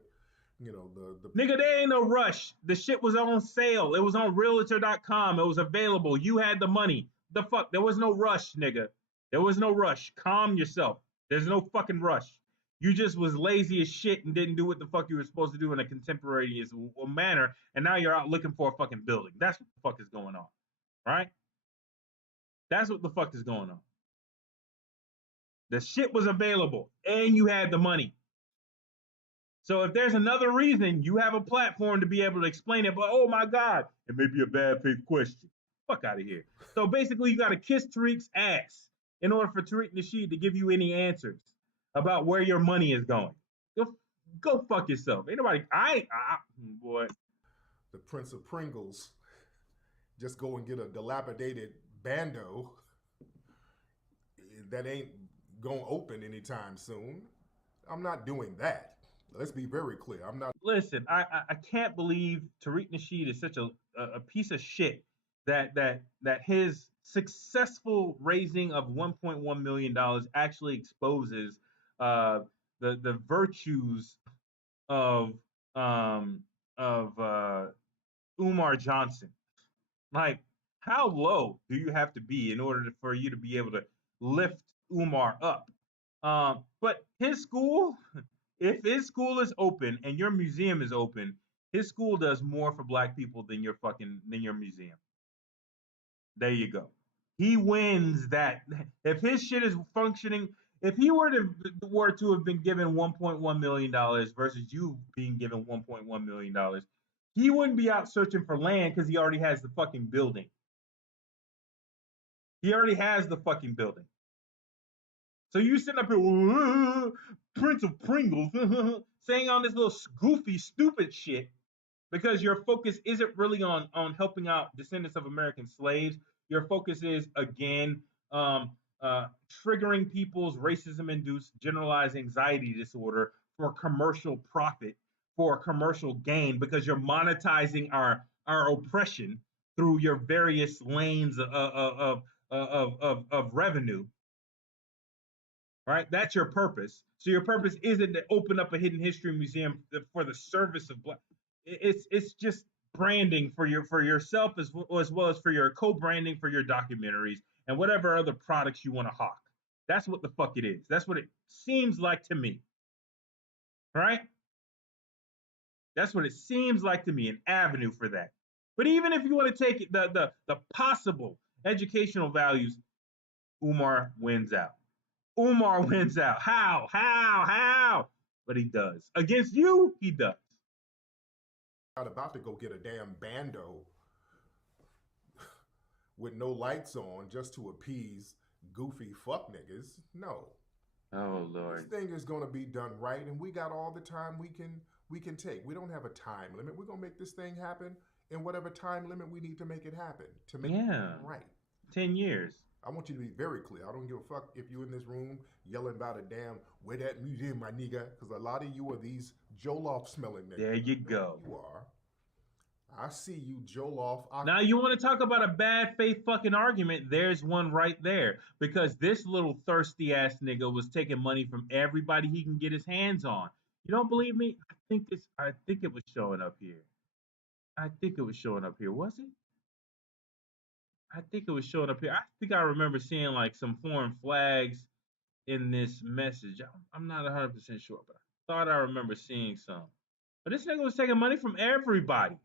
the Nigga, there ain't no rush. The shit was on sale. It was on realtor.com. It was available. You had the money. The fuck? There was no rush, nigga. There was no rush. Calm yourself. There's no fucking rush. You just was lazy as shit and didn't do what the fuck you were supposed to do in a contemporaneous manner, and now you're out looking for a fucking building. That's what the fuck is going on, right? That's what the fuck is going on. The shit was available, and you had the money. So if there's another reason, you have a platform to be able to explain it, but oh my God, it may be a bad faith question. Fuck out of here. So basically, you got to kiss Tariq's ass in order for Tariq Nasheed to give you any answers about where your money is going. Go fuck yourself. Ain't nobody, boy. The Prince of Pringles, just go and get a dilapidated bando that ain't gonna open anytime soon. I'm not doing that. Let's be very clear. I'm not. Listen, I can't believe Tariq Nasheed is such a piece of shit that his successful raising of $1.1 million actually exposes the virtues of Umar Johnson. Like, how low do you have to be in order for you to be able to lift Umar up? But his school, if his school is open and your museum is open, his school does more for black people than your museum. There you go. He wins that. If his shit is functioning, if he were to have been given $1.1 million versus you being given $1.1 million, he wouldn't be out searching for land because he already has the fucking building. He already has the fucking building. So you sitting up here, Prince of Pringles, saying all this little goofy, stupid shit because your focus isn't really on helping out descendants of American slaves. Your focus is, again, triggering people's racism-induced generalized anxiety disorder for commercial profit, for commercial gain, because you're monetizing our oppression through your various lanes of revenue. Right? That's your purpose. So your purpose isn't to open up a hidden history museum for the service of black. It's just branding for yourself as well as for your co-branding for your documentaries and whatever other products you want to hawk. That's what the fuck it is. That's what it seems like to me. right? That's what it seems like to me, an avenue for that. But even if you want to take it, the possible educational values, Umar wins out. Umar wins out. How? How? But he does. Against you, he does. Not about to go get a damn bando with no lights on just to appease goofy fuck niggas. No. Oh Lord. This thing is gonna be done right, and we got all the time we can take. We don't have a time limit. We're gonna make this thing happen in whatever time limit we need to make it happen to make it right. 10 years. I want you to be very clear. I don't give a fuck if you in this room yelling about a damn where that museum, my nigga, because a lot of you are these Jollof smelling niggas. There you go. You are. I see you, Jollof. Now you want to talk about a bad faith fucking argument? There's one right there. Because this little thirsty ass nigga was taking money from everybody he can get his hands on. You don't believe me? I think it was showing up here. Was it? I think it was showing up here. I think I remember seeing like some foreign flags in this message. I'm not 100% sure, but I thought I remember seeing some. But this nigga was taking money from everybody.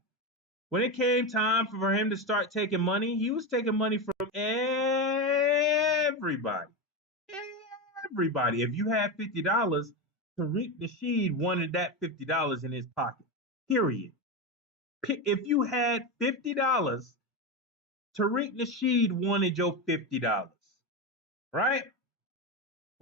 When it came time for him to start taking money, he was taking money from everybody. Everybody. If you had $50, Tariq Nasheed wanted that $50 in his pocket. Period. If you had $50, Tariq Nasheed wanted your $50. Right?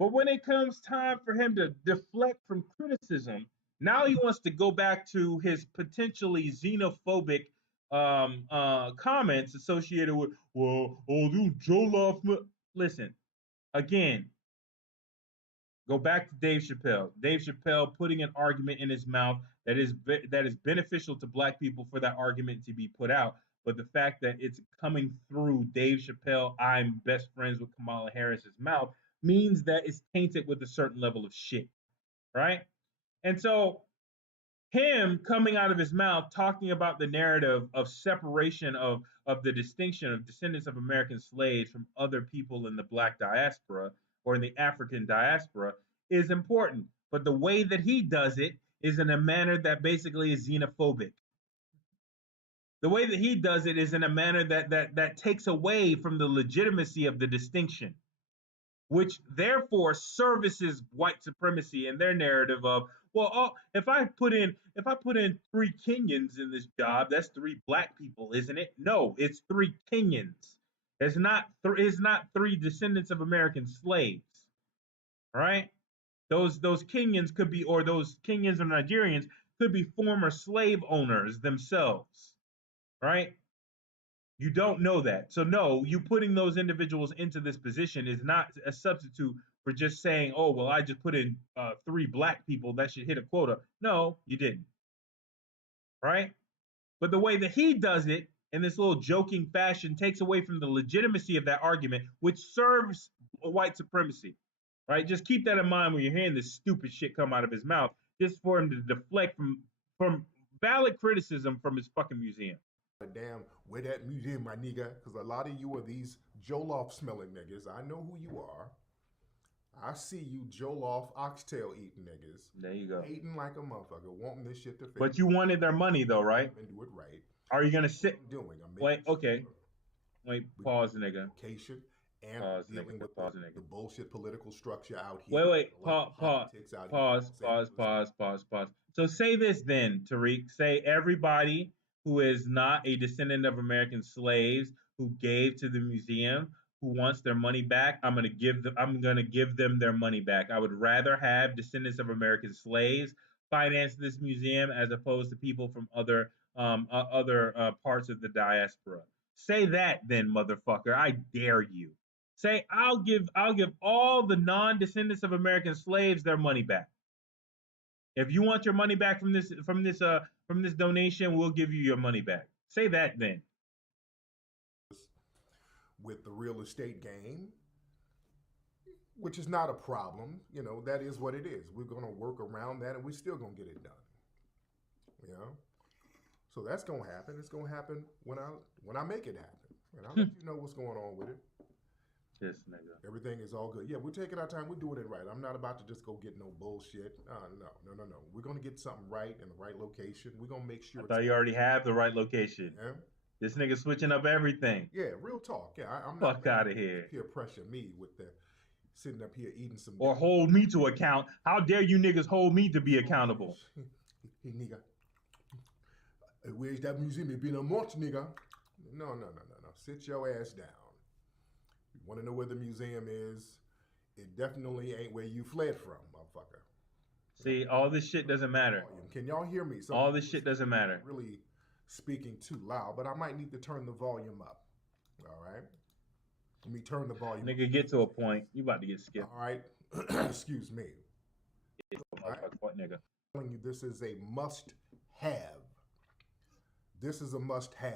But when it comes time for him to deflect from criticism, now he wants to go back to his potentially xenophobic comments associated with, well, oh, you Jollof. Listen, again, go back to Dave Chappelle. Dave Chappelle putting an argument in his mouth that is beneficial to black people for that argument to be put out. But the fact that it's coming through Dave Chappelle, I'm best friends with Kamala Harris's mouth, means that it's tainted with a certain level of shit, right? And so him coming out of his mouth talking about the narrative of separation of the distinction of descendants of American slaves from other people in the black diaspora or in the African diaspora is important. But the way that he does it is in a manner that basically is xenophobic. The way that he does it is in a manner that takes away from the legitimacy of the distinction, which therefore services white supremacy and their narrative of, well, oh, if I put in 3 Kenyans in this job, that's 3 black people, isn't it? No, it's 3 Kenyans. It's not 3 descendants of American slaves, right? Those Kenyans could be, or those Kenyans or Nigerians could be former slave owners themselves, right? You don't know that. So no, you putting those individuals into this position is not a substitute for just saying, oh, well, I just put in 3 black people, that should hit a quota. No, you didn't. Right? But the way that he does it in this little joking fashion takes away from the legitimacy of that argument, which serves white supremacy. Right? Just keep that in mind when you're hearing this stupid shit come out of his mouth, just for him to deflect from valid criticism from his fucking museum. Damn, where that museum, my nigga, because a lot of you are these Jollof smelling niggas. I know who you are. I see you Jollof oxtail eating niggas. There you go. Eating like a motherfucker, wanting this shit to fit. But you wanted their money though, right? And do it right. Are you gonna sit? I'm wait, okay. Wait, pause, nigga. And pause, dealing nigga. with Pause, the nigga. bullshit political structure out here. Wait. Pause. So say this then, Tariq. Say everybody who is not a descendant of American slaves who gave to the museum, who wants their money back, I'm gonna give them their money back. I would rather have descendants of American slaves finance this museum as opposed to people from other parts of the diaspora. Say that then, motherfucker. I dare you. Say I'll give all the non-descendants of American slaves their money back. If you want your money back from this donation, we'll give you your money back. Say that then. With the real estate game, which is not a problem, you know, that is what it is. We're going to work around that and we're still going to get it done. You know? So that's going to happen. It's going to happen when I make it happen. And I'll let you know what's going on with it. This nigga. Everything is all good. Yeah, we're taking our time. We're doing it right. I'm not about to just go get no bullshit. No. We're going to get something right in the right location. We're going to make sure. I thought you already have the right location. Yeah? This nigga switching up everything. Yeah, real talk. Yeah, I'm Fuck not out of here. peer pressure me with the sitting up here eating some. Or hold me to account. How dare you niggas hold me to be accountable? Hey, nigga. Where's that museum? It been a month, nigga. No. Sit your ass down. You want to know where the museum is? It definitely ain't where you fled from, motherfucker. See, all this shit doesn't matter. Can y'all hear me? All this shit doesn't matter. Really speaking too loud, but I might need to turn the volume up. All right? Let me turn the volume up. Nigga, get to a point. You about to get skipped. All right? Excuse me. What nigga? I'm telling you, this is a must-have. This is a must-have.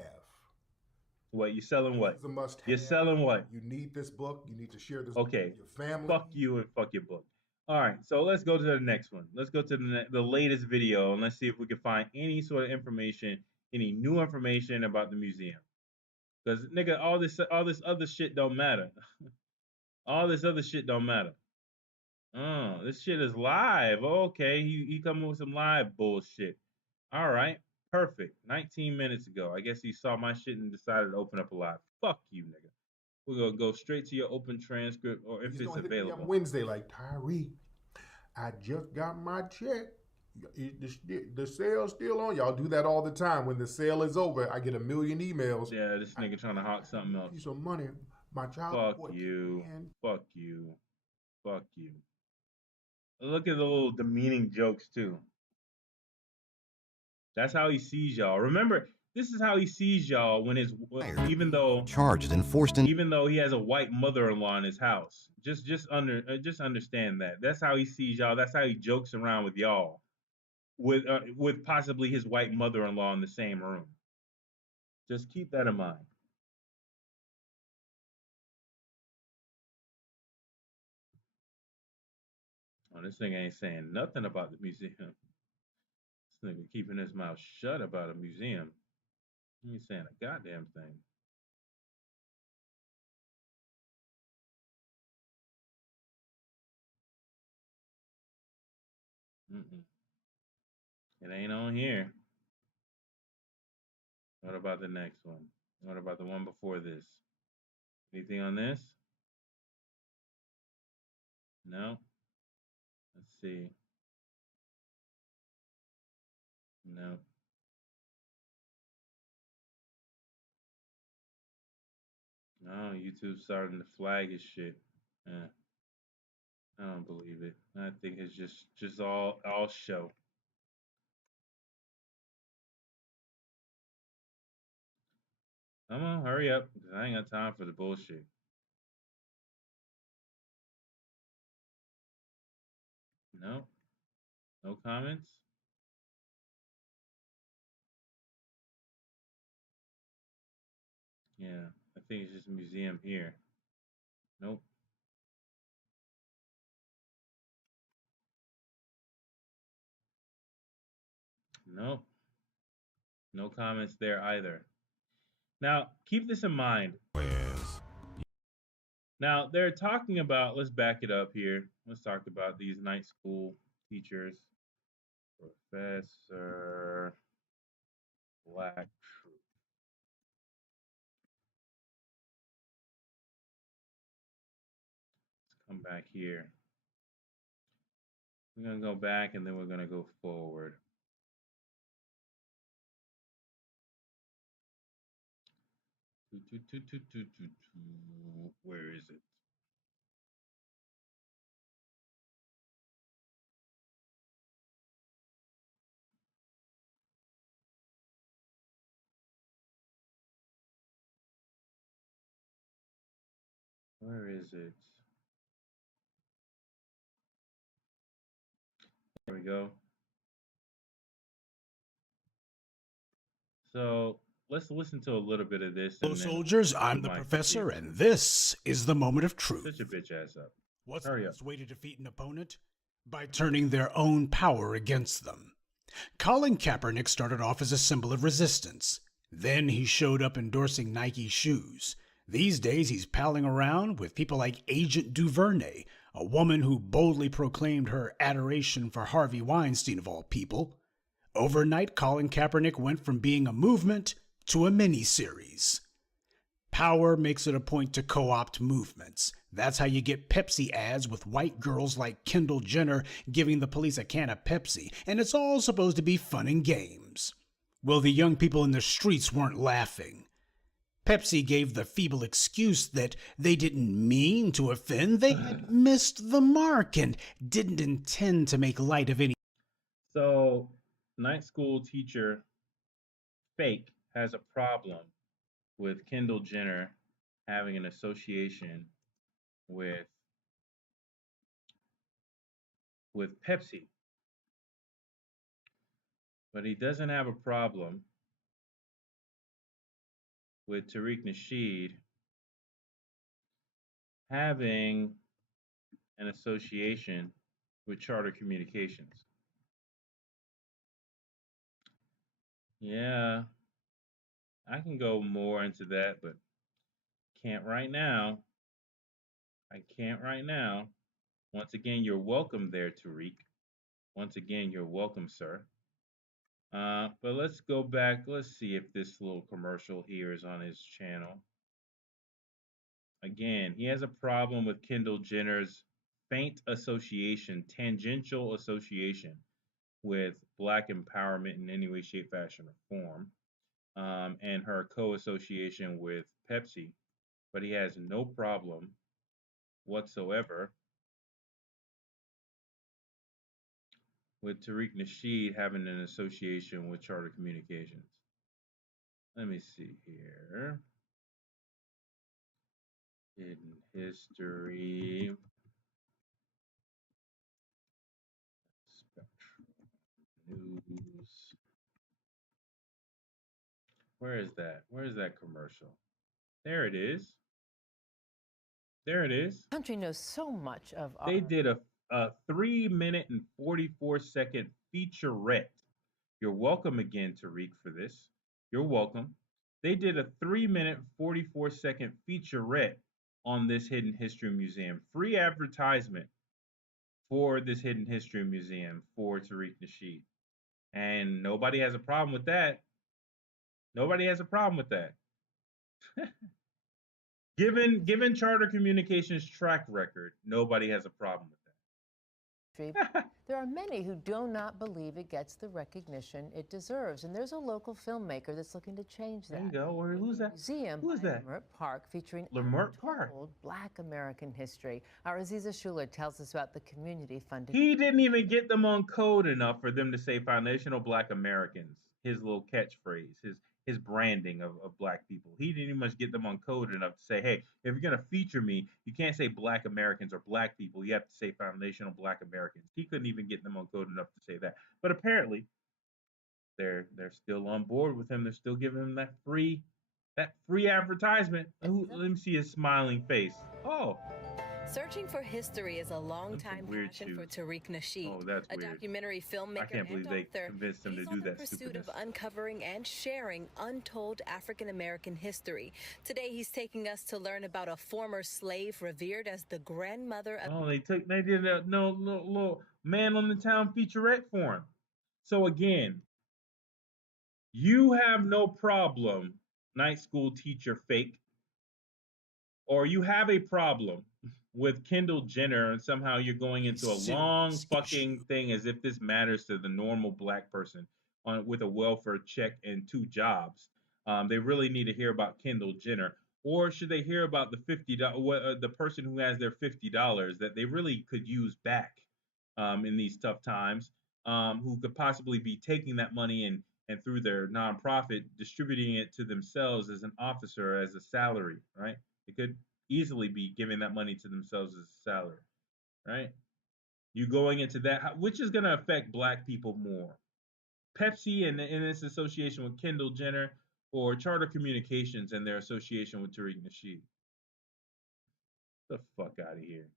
What, you selling what? This is a must-have. You're selling what? You need this book. You need to share this book Okay. with your family. Fuck you and fuck your book. All right, so let's go to the next one. Let's go to the latest video and let's see if we can find any sort of information, any new information about the museum. Because nigga, all this other shit don't matter. All this other shit don't matter. Oh, this shit is live. Okay, he coming with some live bullshit. All right, perfect. 19 minutes ago, I guess he saw my shit and decided to open up a live. Fuck you, nigga. We're gonna go straight to your open transcript, or if it's available. Wednesday, like Tyree, I just got my check. The sale's still on. Y'all do that all the time. When the sale is over, I get a million emails. Yeah, this nigga trying to hawk something else. Piece of money. My child. Fuck you. Fuck you. Fuck you. Look at the little demeaning jokes too. That's how he sees y'all. Remember, this is how he sees y'all when even though charged and forced in. Even though he has a white mother-in-law in his house. Just understand that. That's how he sees y'all. That's how he jokes around with y'all. With possibly his white mother-in-law in the same room. Just keep that in mind. Oh, this thing ain't saying nothing about the museum. This nigga keeping his mouth shut about a museum. He ain't saying a goddamn thing. It ain't on here. What about the next one? What about the one before this? Anything on this? No. Let's see. No. No, YouTube's starting to flag his shit. I don't believe it. I think it's just all show. Come on, hurry up, because I ain't got time for the bullshit. No? No comments? Yeah, I think it's just a museum here. Nope. Nope. No comments there either. Now, keep this in mind. Now, they're talking about, let's back it up here. Let's talk about these night school teachers. Professor Black Troop. Let's come back here. We're going to go back and then we're going to go forward. Where is it? Where is it? There we go. So let's listen to a little bit of this. Hello, soldiers. I'm the professor, and this is the moment of truth. Shut your bitch ass up. What's the best way to defeat an opponent? By turning their own power against them. Colin Kaepernick started off as a symbol of resistance. Then he showed up endorsing Nike shoes. These days, he's palling around with people like Agent Duvernay, a woman who boldly proclaimed her adoration for Harvey Weinstein of all people. Overnight, Colin Kaepernick went from being a movement to a mini-series. Power makes it a point to co-opt movements. That's how you get Pepsi ads with white girls like Kendall Jenner giving the police a can of Pepsi, and it's all supposed to be fun and games. Well, the young people in the streets weren't laughing. Pepsi gave the feeble excuse that they didn't mean to offend, they had missed the mark and didn't intend to make light of any. So, night school teacher Fake has a problem with Kendall Jenner having an association with Pepsi. But he doesn't have a problem with Tariq Nasheed having an association with Charter Communications. Yeah, I can go more into that, but can't right now. I can't right now. Once again, you're welcome there, Tariq. Once again, you're welcome, sir. But let's go back. Let's see if this little commercial here is on his channel. Again, he has a problem with Kendall Jenner's faint association, tangential association with Black empowerment in any way, shape, fashion, or form, and her co-association with Pepsi. But he has no problem whatsoever with Tariq Nasheed having an association with Charter Communications. Let me see here. Hidden history. Spectrum News. Where is that? Where is that commercial? There it is. There it is. The country knows so much of They did a 3-minute and 44-second featurette. You're welcome again, Tariq, for this. You're welcome. They did a 3-minute, 44-second featurette on this Hidden History Museum. Free advertisement for this Hidden History Museum for Tariq Nasheed. And nobody has a problem with that. Nobody has a problem with that. Given Charter Communications' track record, nobody has a problem with that. There are many who do not believe it gets the recognition it deserves, and there's a local filmmaker that's looking to change that. There you go. Who's that? Museum Who is that? Leimert Park, featuring Leimert Park. old Black American history. Our Aziza Shuler tells us about the community-funded. He didn't even get them on code enough for them to say foundational Black Americans. His little catchphrase, his branding of Black people. He didn't even much get them on code enough to say, hey, if you're going to feature me, you can't say Black Americans or Black people. You have to say foundational Black Americans. He couldn't even get them on code enough to say that. But apparently, they're still on board with him. They're still giving him that free advertisement. Ooh, let me see his smiling face. Oh. Searching for history is a long-time passion for Tariq Nasheed, oh, that's a weird. Documentary filmmaker I can't believe and they author. convinced him to He's do on the that pursuit stupidness. of uncovering and sharing untold African-American history. Today, he's taking us to learn about a former slave revered as the grandmother of... Oh, they did a little Man on the Town featurette for him. So again, you have no problem, night school teacher Fake, or you have a problem with Kendall Jenner, and somehow you're going into a long fucking thing as if this matters to the normal Black person with a welfare check and 2 jobs. They really need to hear about Kendall Jenner, or should they hear about the the person who has their $50 that they really could use back in these tough times, who could possibly be taking that money and through their nonprofit distributing it to themselves as an officer as a salary, right? They could easily be giving that money to themselves as a salary, right? You going into that, which is going to affect Black people more? Pepsi and in its association with Kendall Jenner, or Charter Communications and their association with Tariq Nasheed? Get the fuck out of here.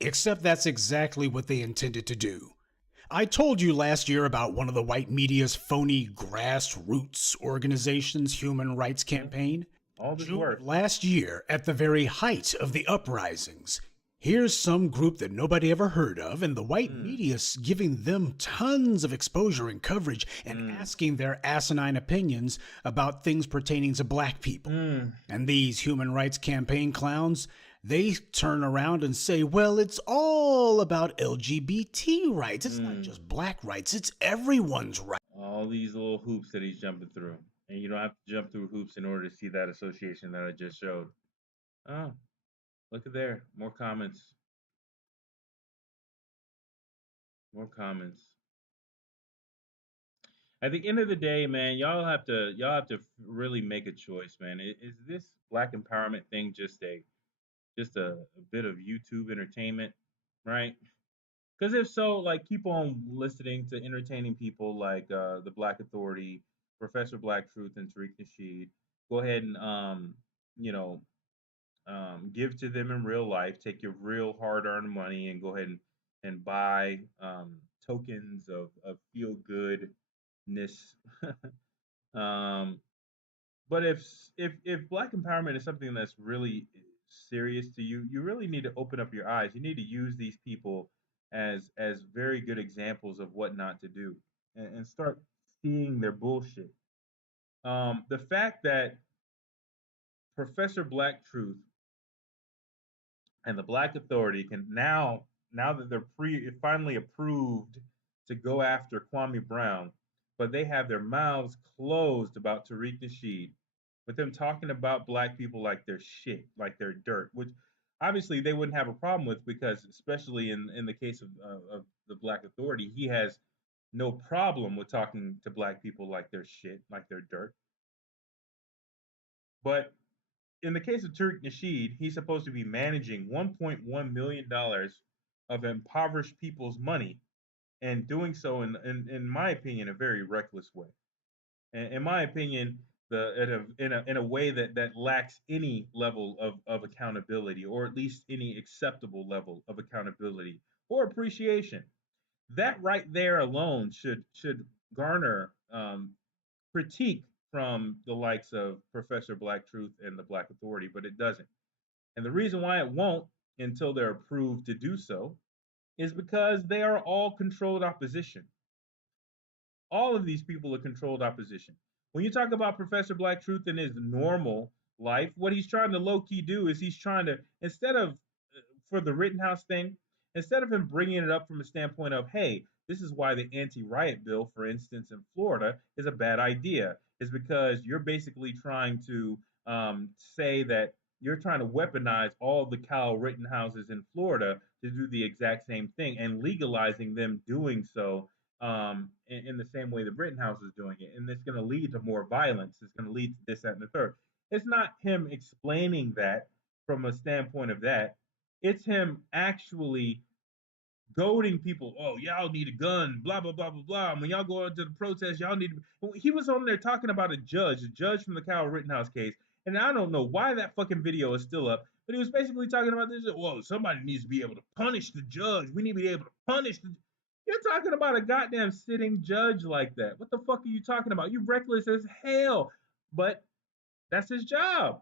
Except that's exactly what they intended to do. I told you last year about one of the white media's phony grassroots organizations' human rights campaign. All this June work. of last year, at the very height of the uprisings, here's some group that nobody ever heard of, and the white media's giving them tons of exposure and coverage and asking their asinine opinions about things pertaining to black people. And these human rights campaign clowns, they turn around and say, well, it's all about LGBT rights. It's not just black rights, it's everyone's right. All these little hoops that he's jumping through. And you don't have to jump through hoops in order to see that association that I just showed. Oh, look at there. More comments. More comments. At the end of the day, man, y'all have to really make a choice, man. Is this black empowerment thing just a bit of YouTube entertainment, right? Because if so, like, keep on listening to entertaining people like the Black Authority, Professor Black Truth, and Tariq Nasheed. Go ahead and you know, give to them in real life. Take your real hard-earned money and go ahead and buy tokens of feel goodness. um, but if black empowerment is something that's really serious to you, you really need to open up your eyes. You need to use these people as very good examples of what not to do, and start seeing their bullshit. The fact that Professor Black Truth and the Black Authority can now that they're finally approved to go after Kwame Brown, but they have their mouths closed about Tariq Nasheed, with them talking about black people like they're shit, like they're dirt, which obviously they wouldn't have a problem with, because especially in the case of the Black Authority, he has no problem with talking to black people like they're shit, like they're dirt. But in the case of Tariq Nasheed, he's supposed to be managing $1.1 million of impoverished people's money, and doing so in my opinion, a very reckless way. And in my opinion, in a way that lacks any level of accountability, or at least any acceptable level of accountability or appreciation. That right there alone should garner critique from the likes of Professor Black Truth and the Black Authority, but it doesn't. And the reason why it won't, until they're approved to do so, is because they are all controlled opposition. All of these people are controlled opposition. When you talk about Professor Black Truth in his normal life, what he's trying to low key do is he's trying to, instead of, for the Rittenhouse thing, instead of him bringing it up from a standpoint of, hey, this is why the anti riot bill, for instance, in Florida is a bad idea, is because you're basically trying to say that you're trying to weaponize all the Kyle Rittenhouses in Florida to do the exact same thing, and legalizing them doing so in the same way the Rittenhouse is doing it. And it's going to lead to more violence. It's going to lead to this, that, and the third. It's not him explaining that from a standpoint of that. It's him actually goading people. Oh, y'all need a gun, blah, blah, blah, blah, blah. When y'all go into the protest, y'all need to. He was on there talking about a judge from the Kyle Rittenhouse case. And I don't know why that fucking video is still up, but he was basically talking about this. Whoa, somebody needs to be able to punish the judge. We need to be able to punish the. You're talking about a goddamn sitting judge like that. What the fuck are you talking about? You reckless as hell. But that's his job.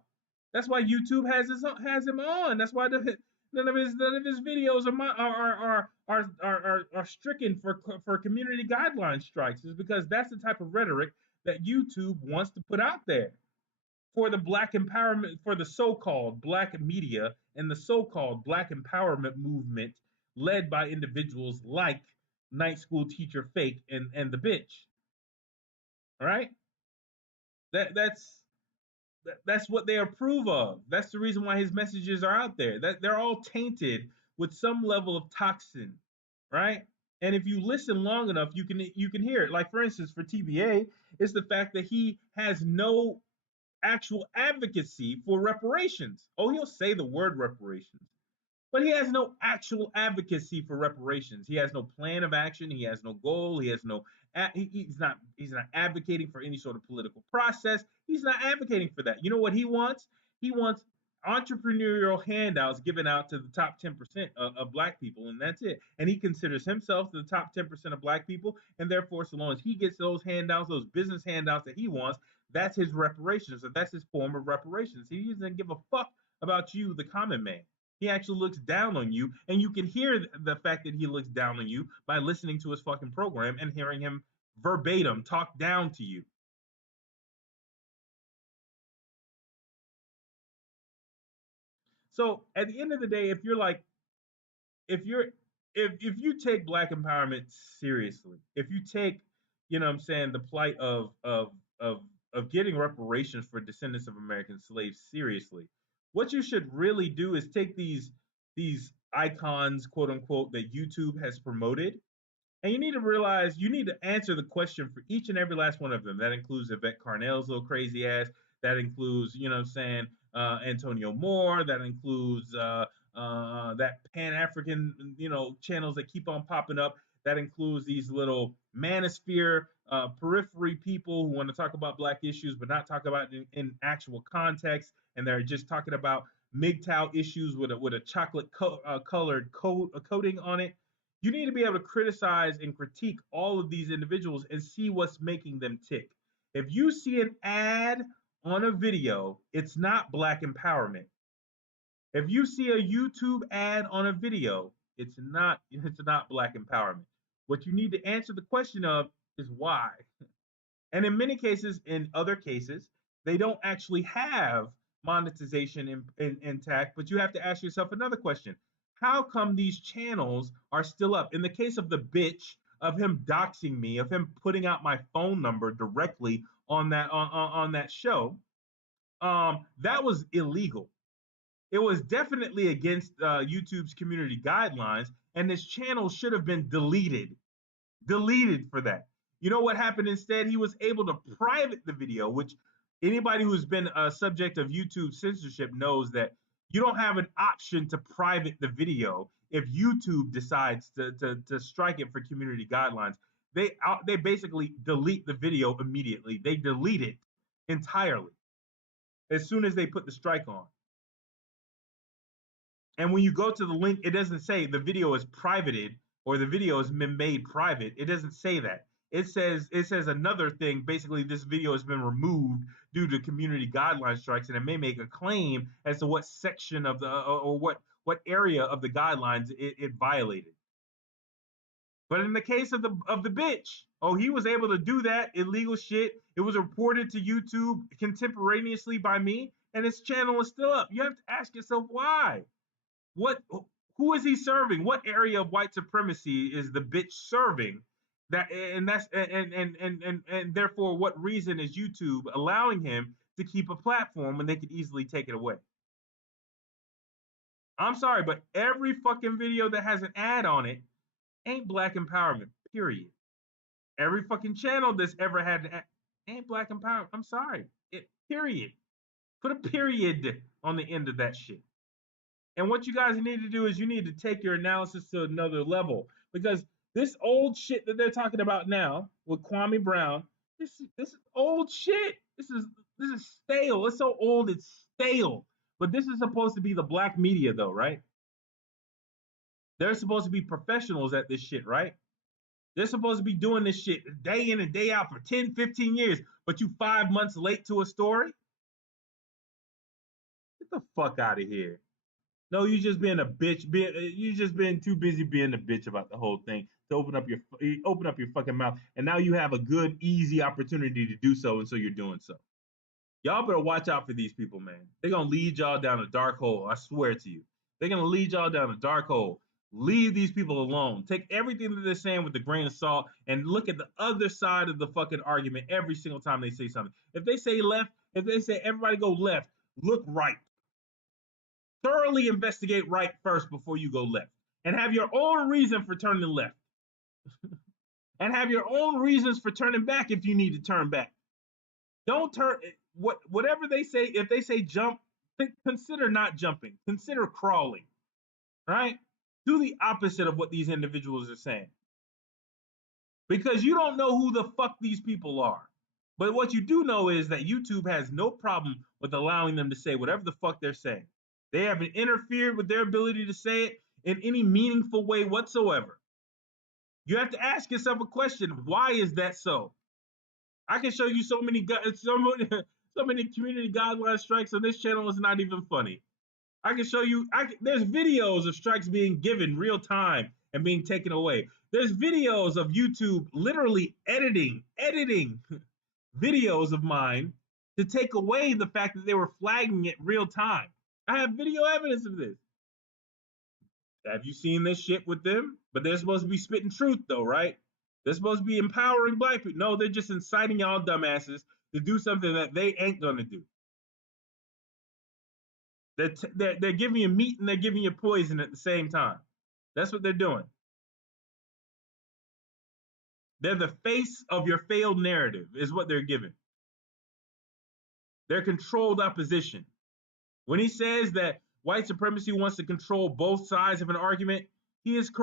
That's why YouTube has him on. That's why none of his videos are stricken for community guideline strikes. Is because that's the type of rhetoric that YouTube wants to put out there for the black empowerment, for the so-called black media and the so-called black empowerment movement led by individuals like Night School Teacher Fake and the bitch. All right? That's what they approve of. That's the reason why his messages are out there. That they're all tainted with some level of toxin, right? And if you listen long enough, you can hear it. Like, for instance, for TBA, it's the fact that he has no actual advocacy for reparations. Oh, he'll say the word reparations, but he has no actual advocacy for reparations. He has no plan of action. He has no goal. He has no. He's not advocating for any sort of political process. He's not advocating for that. You know what he wants? He wants entrepreneurial handouts given out to the top 10% of black people, and that's it. And he considers himself the top 10% of black people, and therefore, so long as he gets those handouts, those business handouts that he wants, That's his reparations, or that's his form of reparations. He doesn't give a fuck about you, the common man. He actually looks down on you, and you can hear the fact that he looks down on you by listening to his fucking program and hearing him verbatim talk down to you. So at the end of the day, if you're like, if you take black empowerment seriously, if you take, you know what I'm saying, the plight of of getting reparations for descendants of American slaves seriously, what you should really do is take these icons, quote unquote, that YouTube has promoted, and you need to realize you need to answer the question for each and every last one of them. That includes Yvette Carnell's little crazy ass. That includes, you know what I'm saying, Antonio Moore. That includes that Pan African, you know, channels that keep on popping up. That includes these little manosphere periphery people who want to talk about black issues but not talk about it in actual context, and they're just talking about MGTOW issues with a chocolate colored coating on it. You need to be able to criticize and critique all of these individuals and see what's making them tick. If you see an ad on a video, it's not black empowerment. If you see a YouTube ad on a video, it's not black empowerment. What you need to answer the question of is why. And in many cases, in other cases, they don't actually have monetization intact, but you have to ask yourself another question. How come these channels are still up? In the case of the bitch, of him doxing me, of him putting out my phone number directly on that show, that was illegal. It was definitely against YouTube's community guidelines, and this channel should have been deleted for that. You know what happened instead? He was able to private the video, which anybody who's been a subject of YouTube censorship knows that you don't have an option to private the video if YouTube decides to strike it for community guidelines. They basically delete the video immediately. They delete it entirely as soon as they put the strike on. And when you go to the link, it doesn't say the video is privated or the video has been made private. It doesn't say that. It says another thing. Basically, this video has been removed due to community guideline strikes, and it may make a claim as to what section of the or what area of the guidelines it violated. But in the case of the bitch, oh, he was able to do that illegal shit. It was reported to YouTube contemporaneously by me, and his channel is still up. You have to ask yourself why. Who is he serving? What area of white supremacy is the bitch serving? And therefore, what reason is YouTube allowing him to keep a platform when they could easily take it away? I'm sorry, but every fucking video that has an ad on it ain't black empowerment, period. Every fucking channel that's ever had an ad ain't black empowerment. I'm sorry. Period. Put a period on the end of that shit. And what you guys need to do is you need to take your analysis to another level, because this old shit that they're talking about now with Kwame Brown, this is old shit. This is stale. It's so old it's stale. But this is supposed to be the black media though, right? They're supposed to be professionals at this shit, right? They're supposed to be doing this shit day in and day out for 10, 15 years, but you 5 months late to a story? Get the fuck out of here. No, you just being a bitch. You just been too busy being a bitch about the whole thing to open up your fucking mouth. And now you have a good, easy opportunity to do so, and so you're doing so. Y'all better watch out for these people, man. They're gonna lead y'all down a dark hole. I swear to you. They're gonna lead y'all down a dark hole. Leave these people alone. Take everything that they're saying with a grain of salt and look at the other side of the fucking argument every single time they say something. If they say left, if they say everybody go left, look right. Thoroughly investigate right first before you go left. And have your own reason for turning left. And have your own reasons for turning back if you need to turn back. Don't turn, whatever they say, if they say jump, consider not jumping. Consider crawling. Right? Do the opposite of what these individuals are saying. Because you don't know who the fuck these people are. But what you do know is that YouTube has no problem with allowing them to say whatever the fuck they're saying. They haven't interfered with their ability to say it in any meaningful way whatsoever. You have to ask yourself a question. Why is that so? I can show you so many so many community guideline strikes on this channel. It's not even funny. I can show you. There's videos of strikes being given real time and being taken away. There's videos of YouTube literally editing videos of mine to take away the fact that they were flagging it real time. I have video evidence of this. Have you seen this shit with them? But they're supposed to be spitting truth though, right? They're supposed to be empowering black people. No, they're just inciting y'all dumbasses to do something that they ain't gonna do. They're giving you meat and they're giving you poison at the same time. That's what they're doing. They're the face of your failed narrative, is what they're giving. They're controlled opposition. When he says that white supremacy wants to control both sides of an argument, he is correct.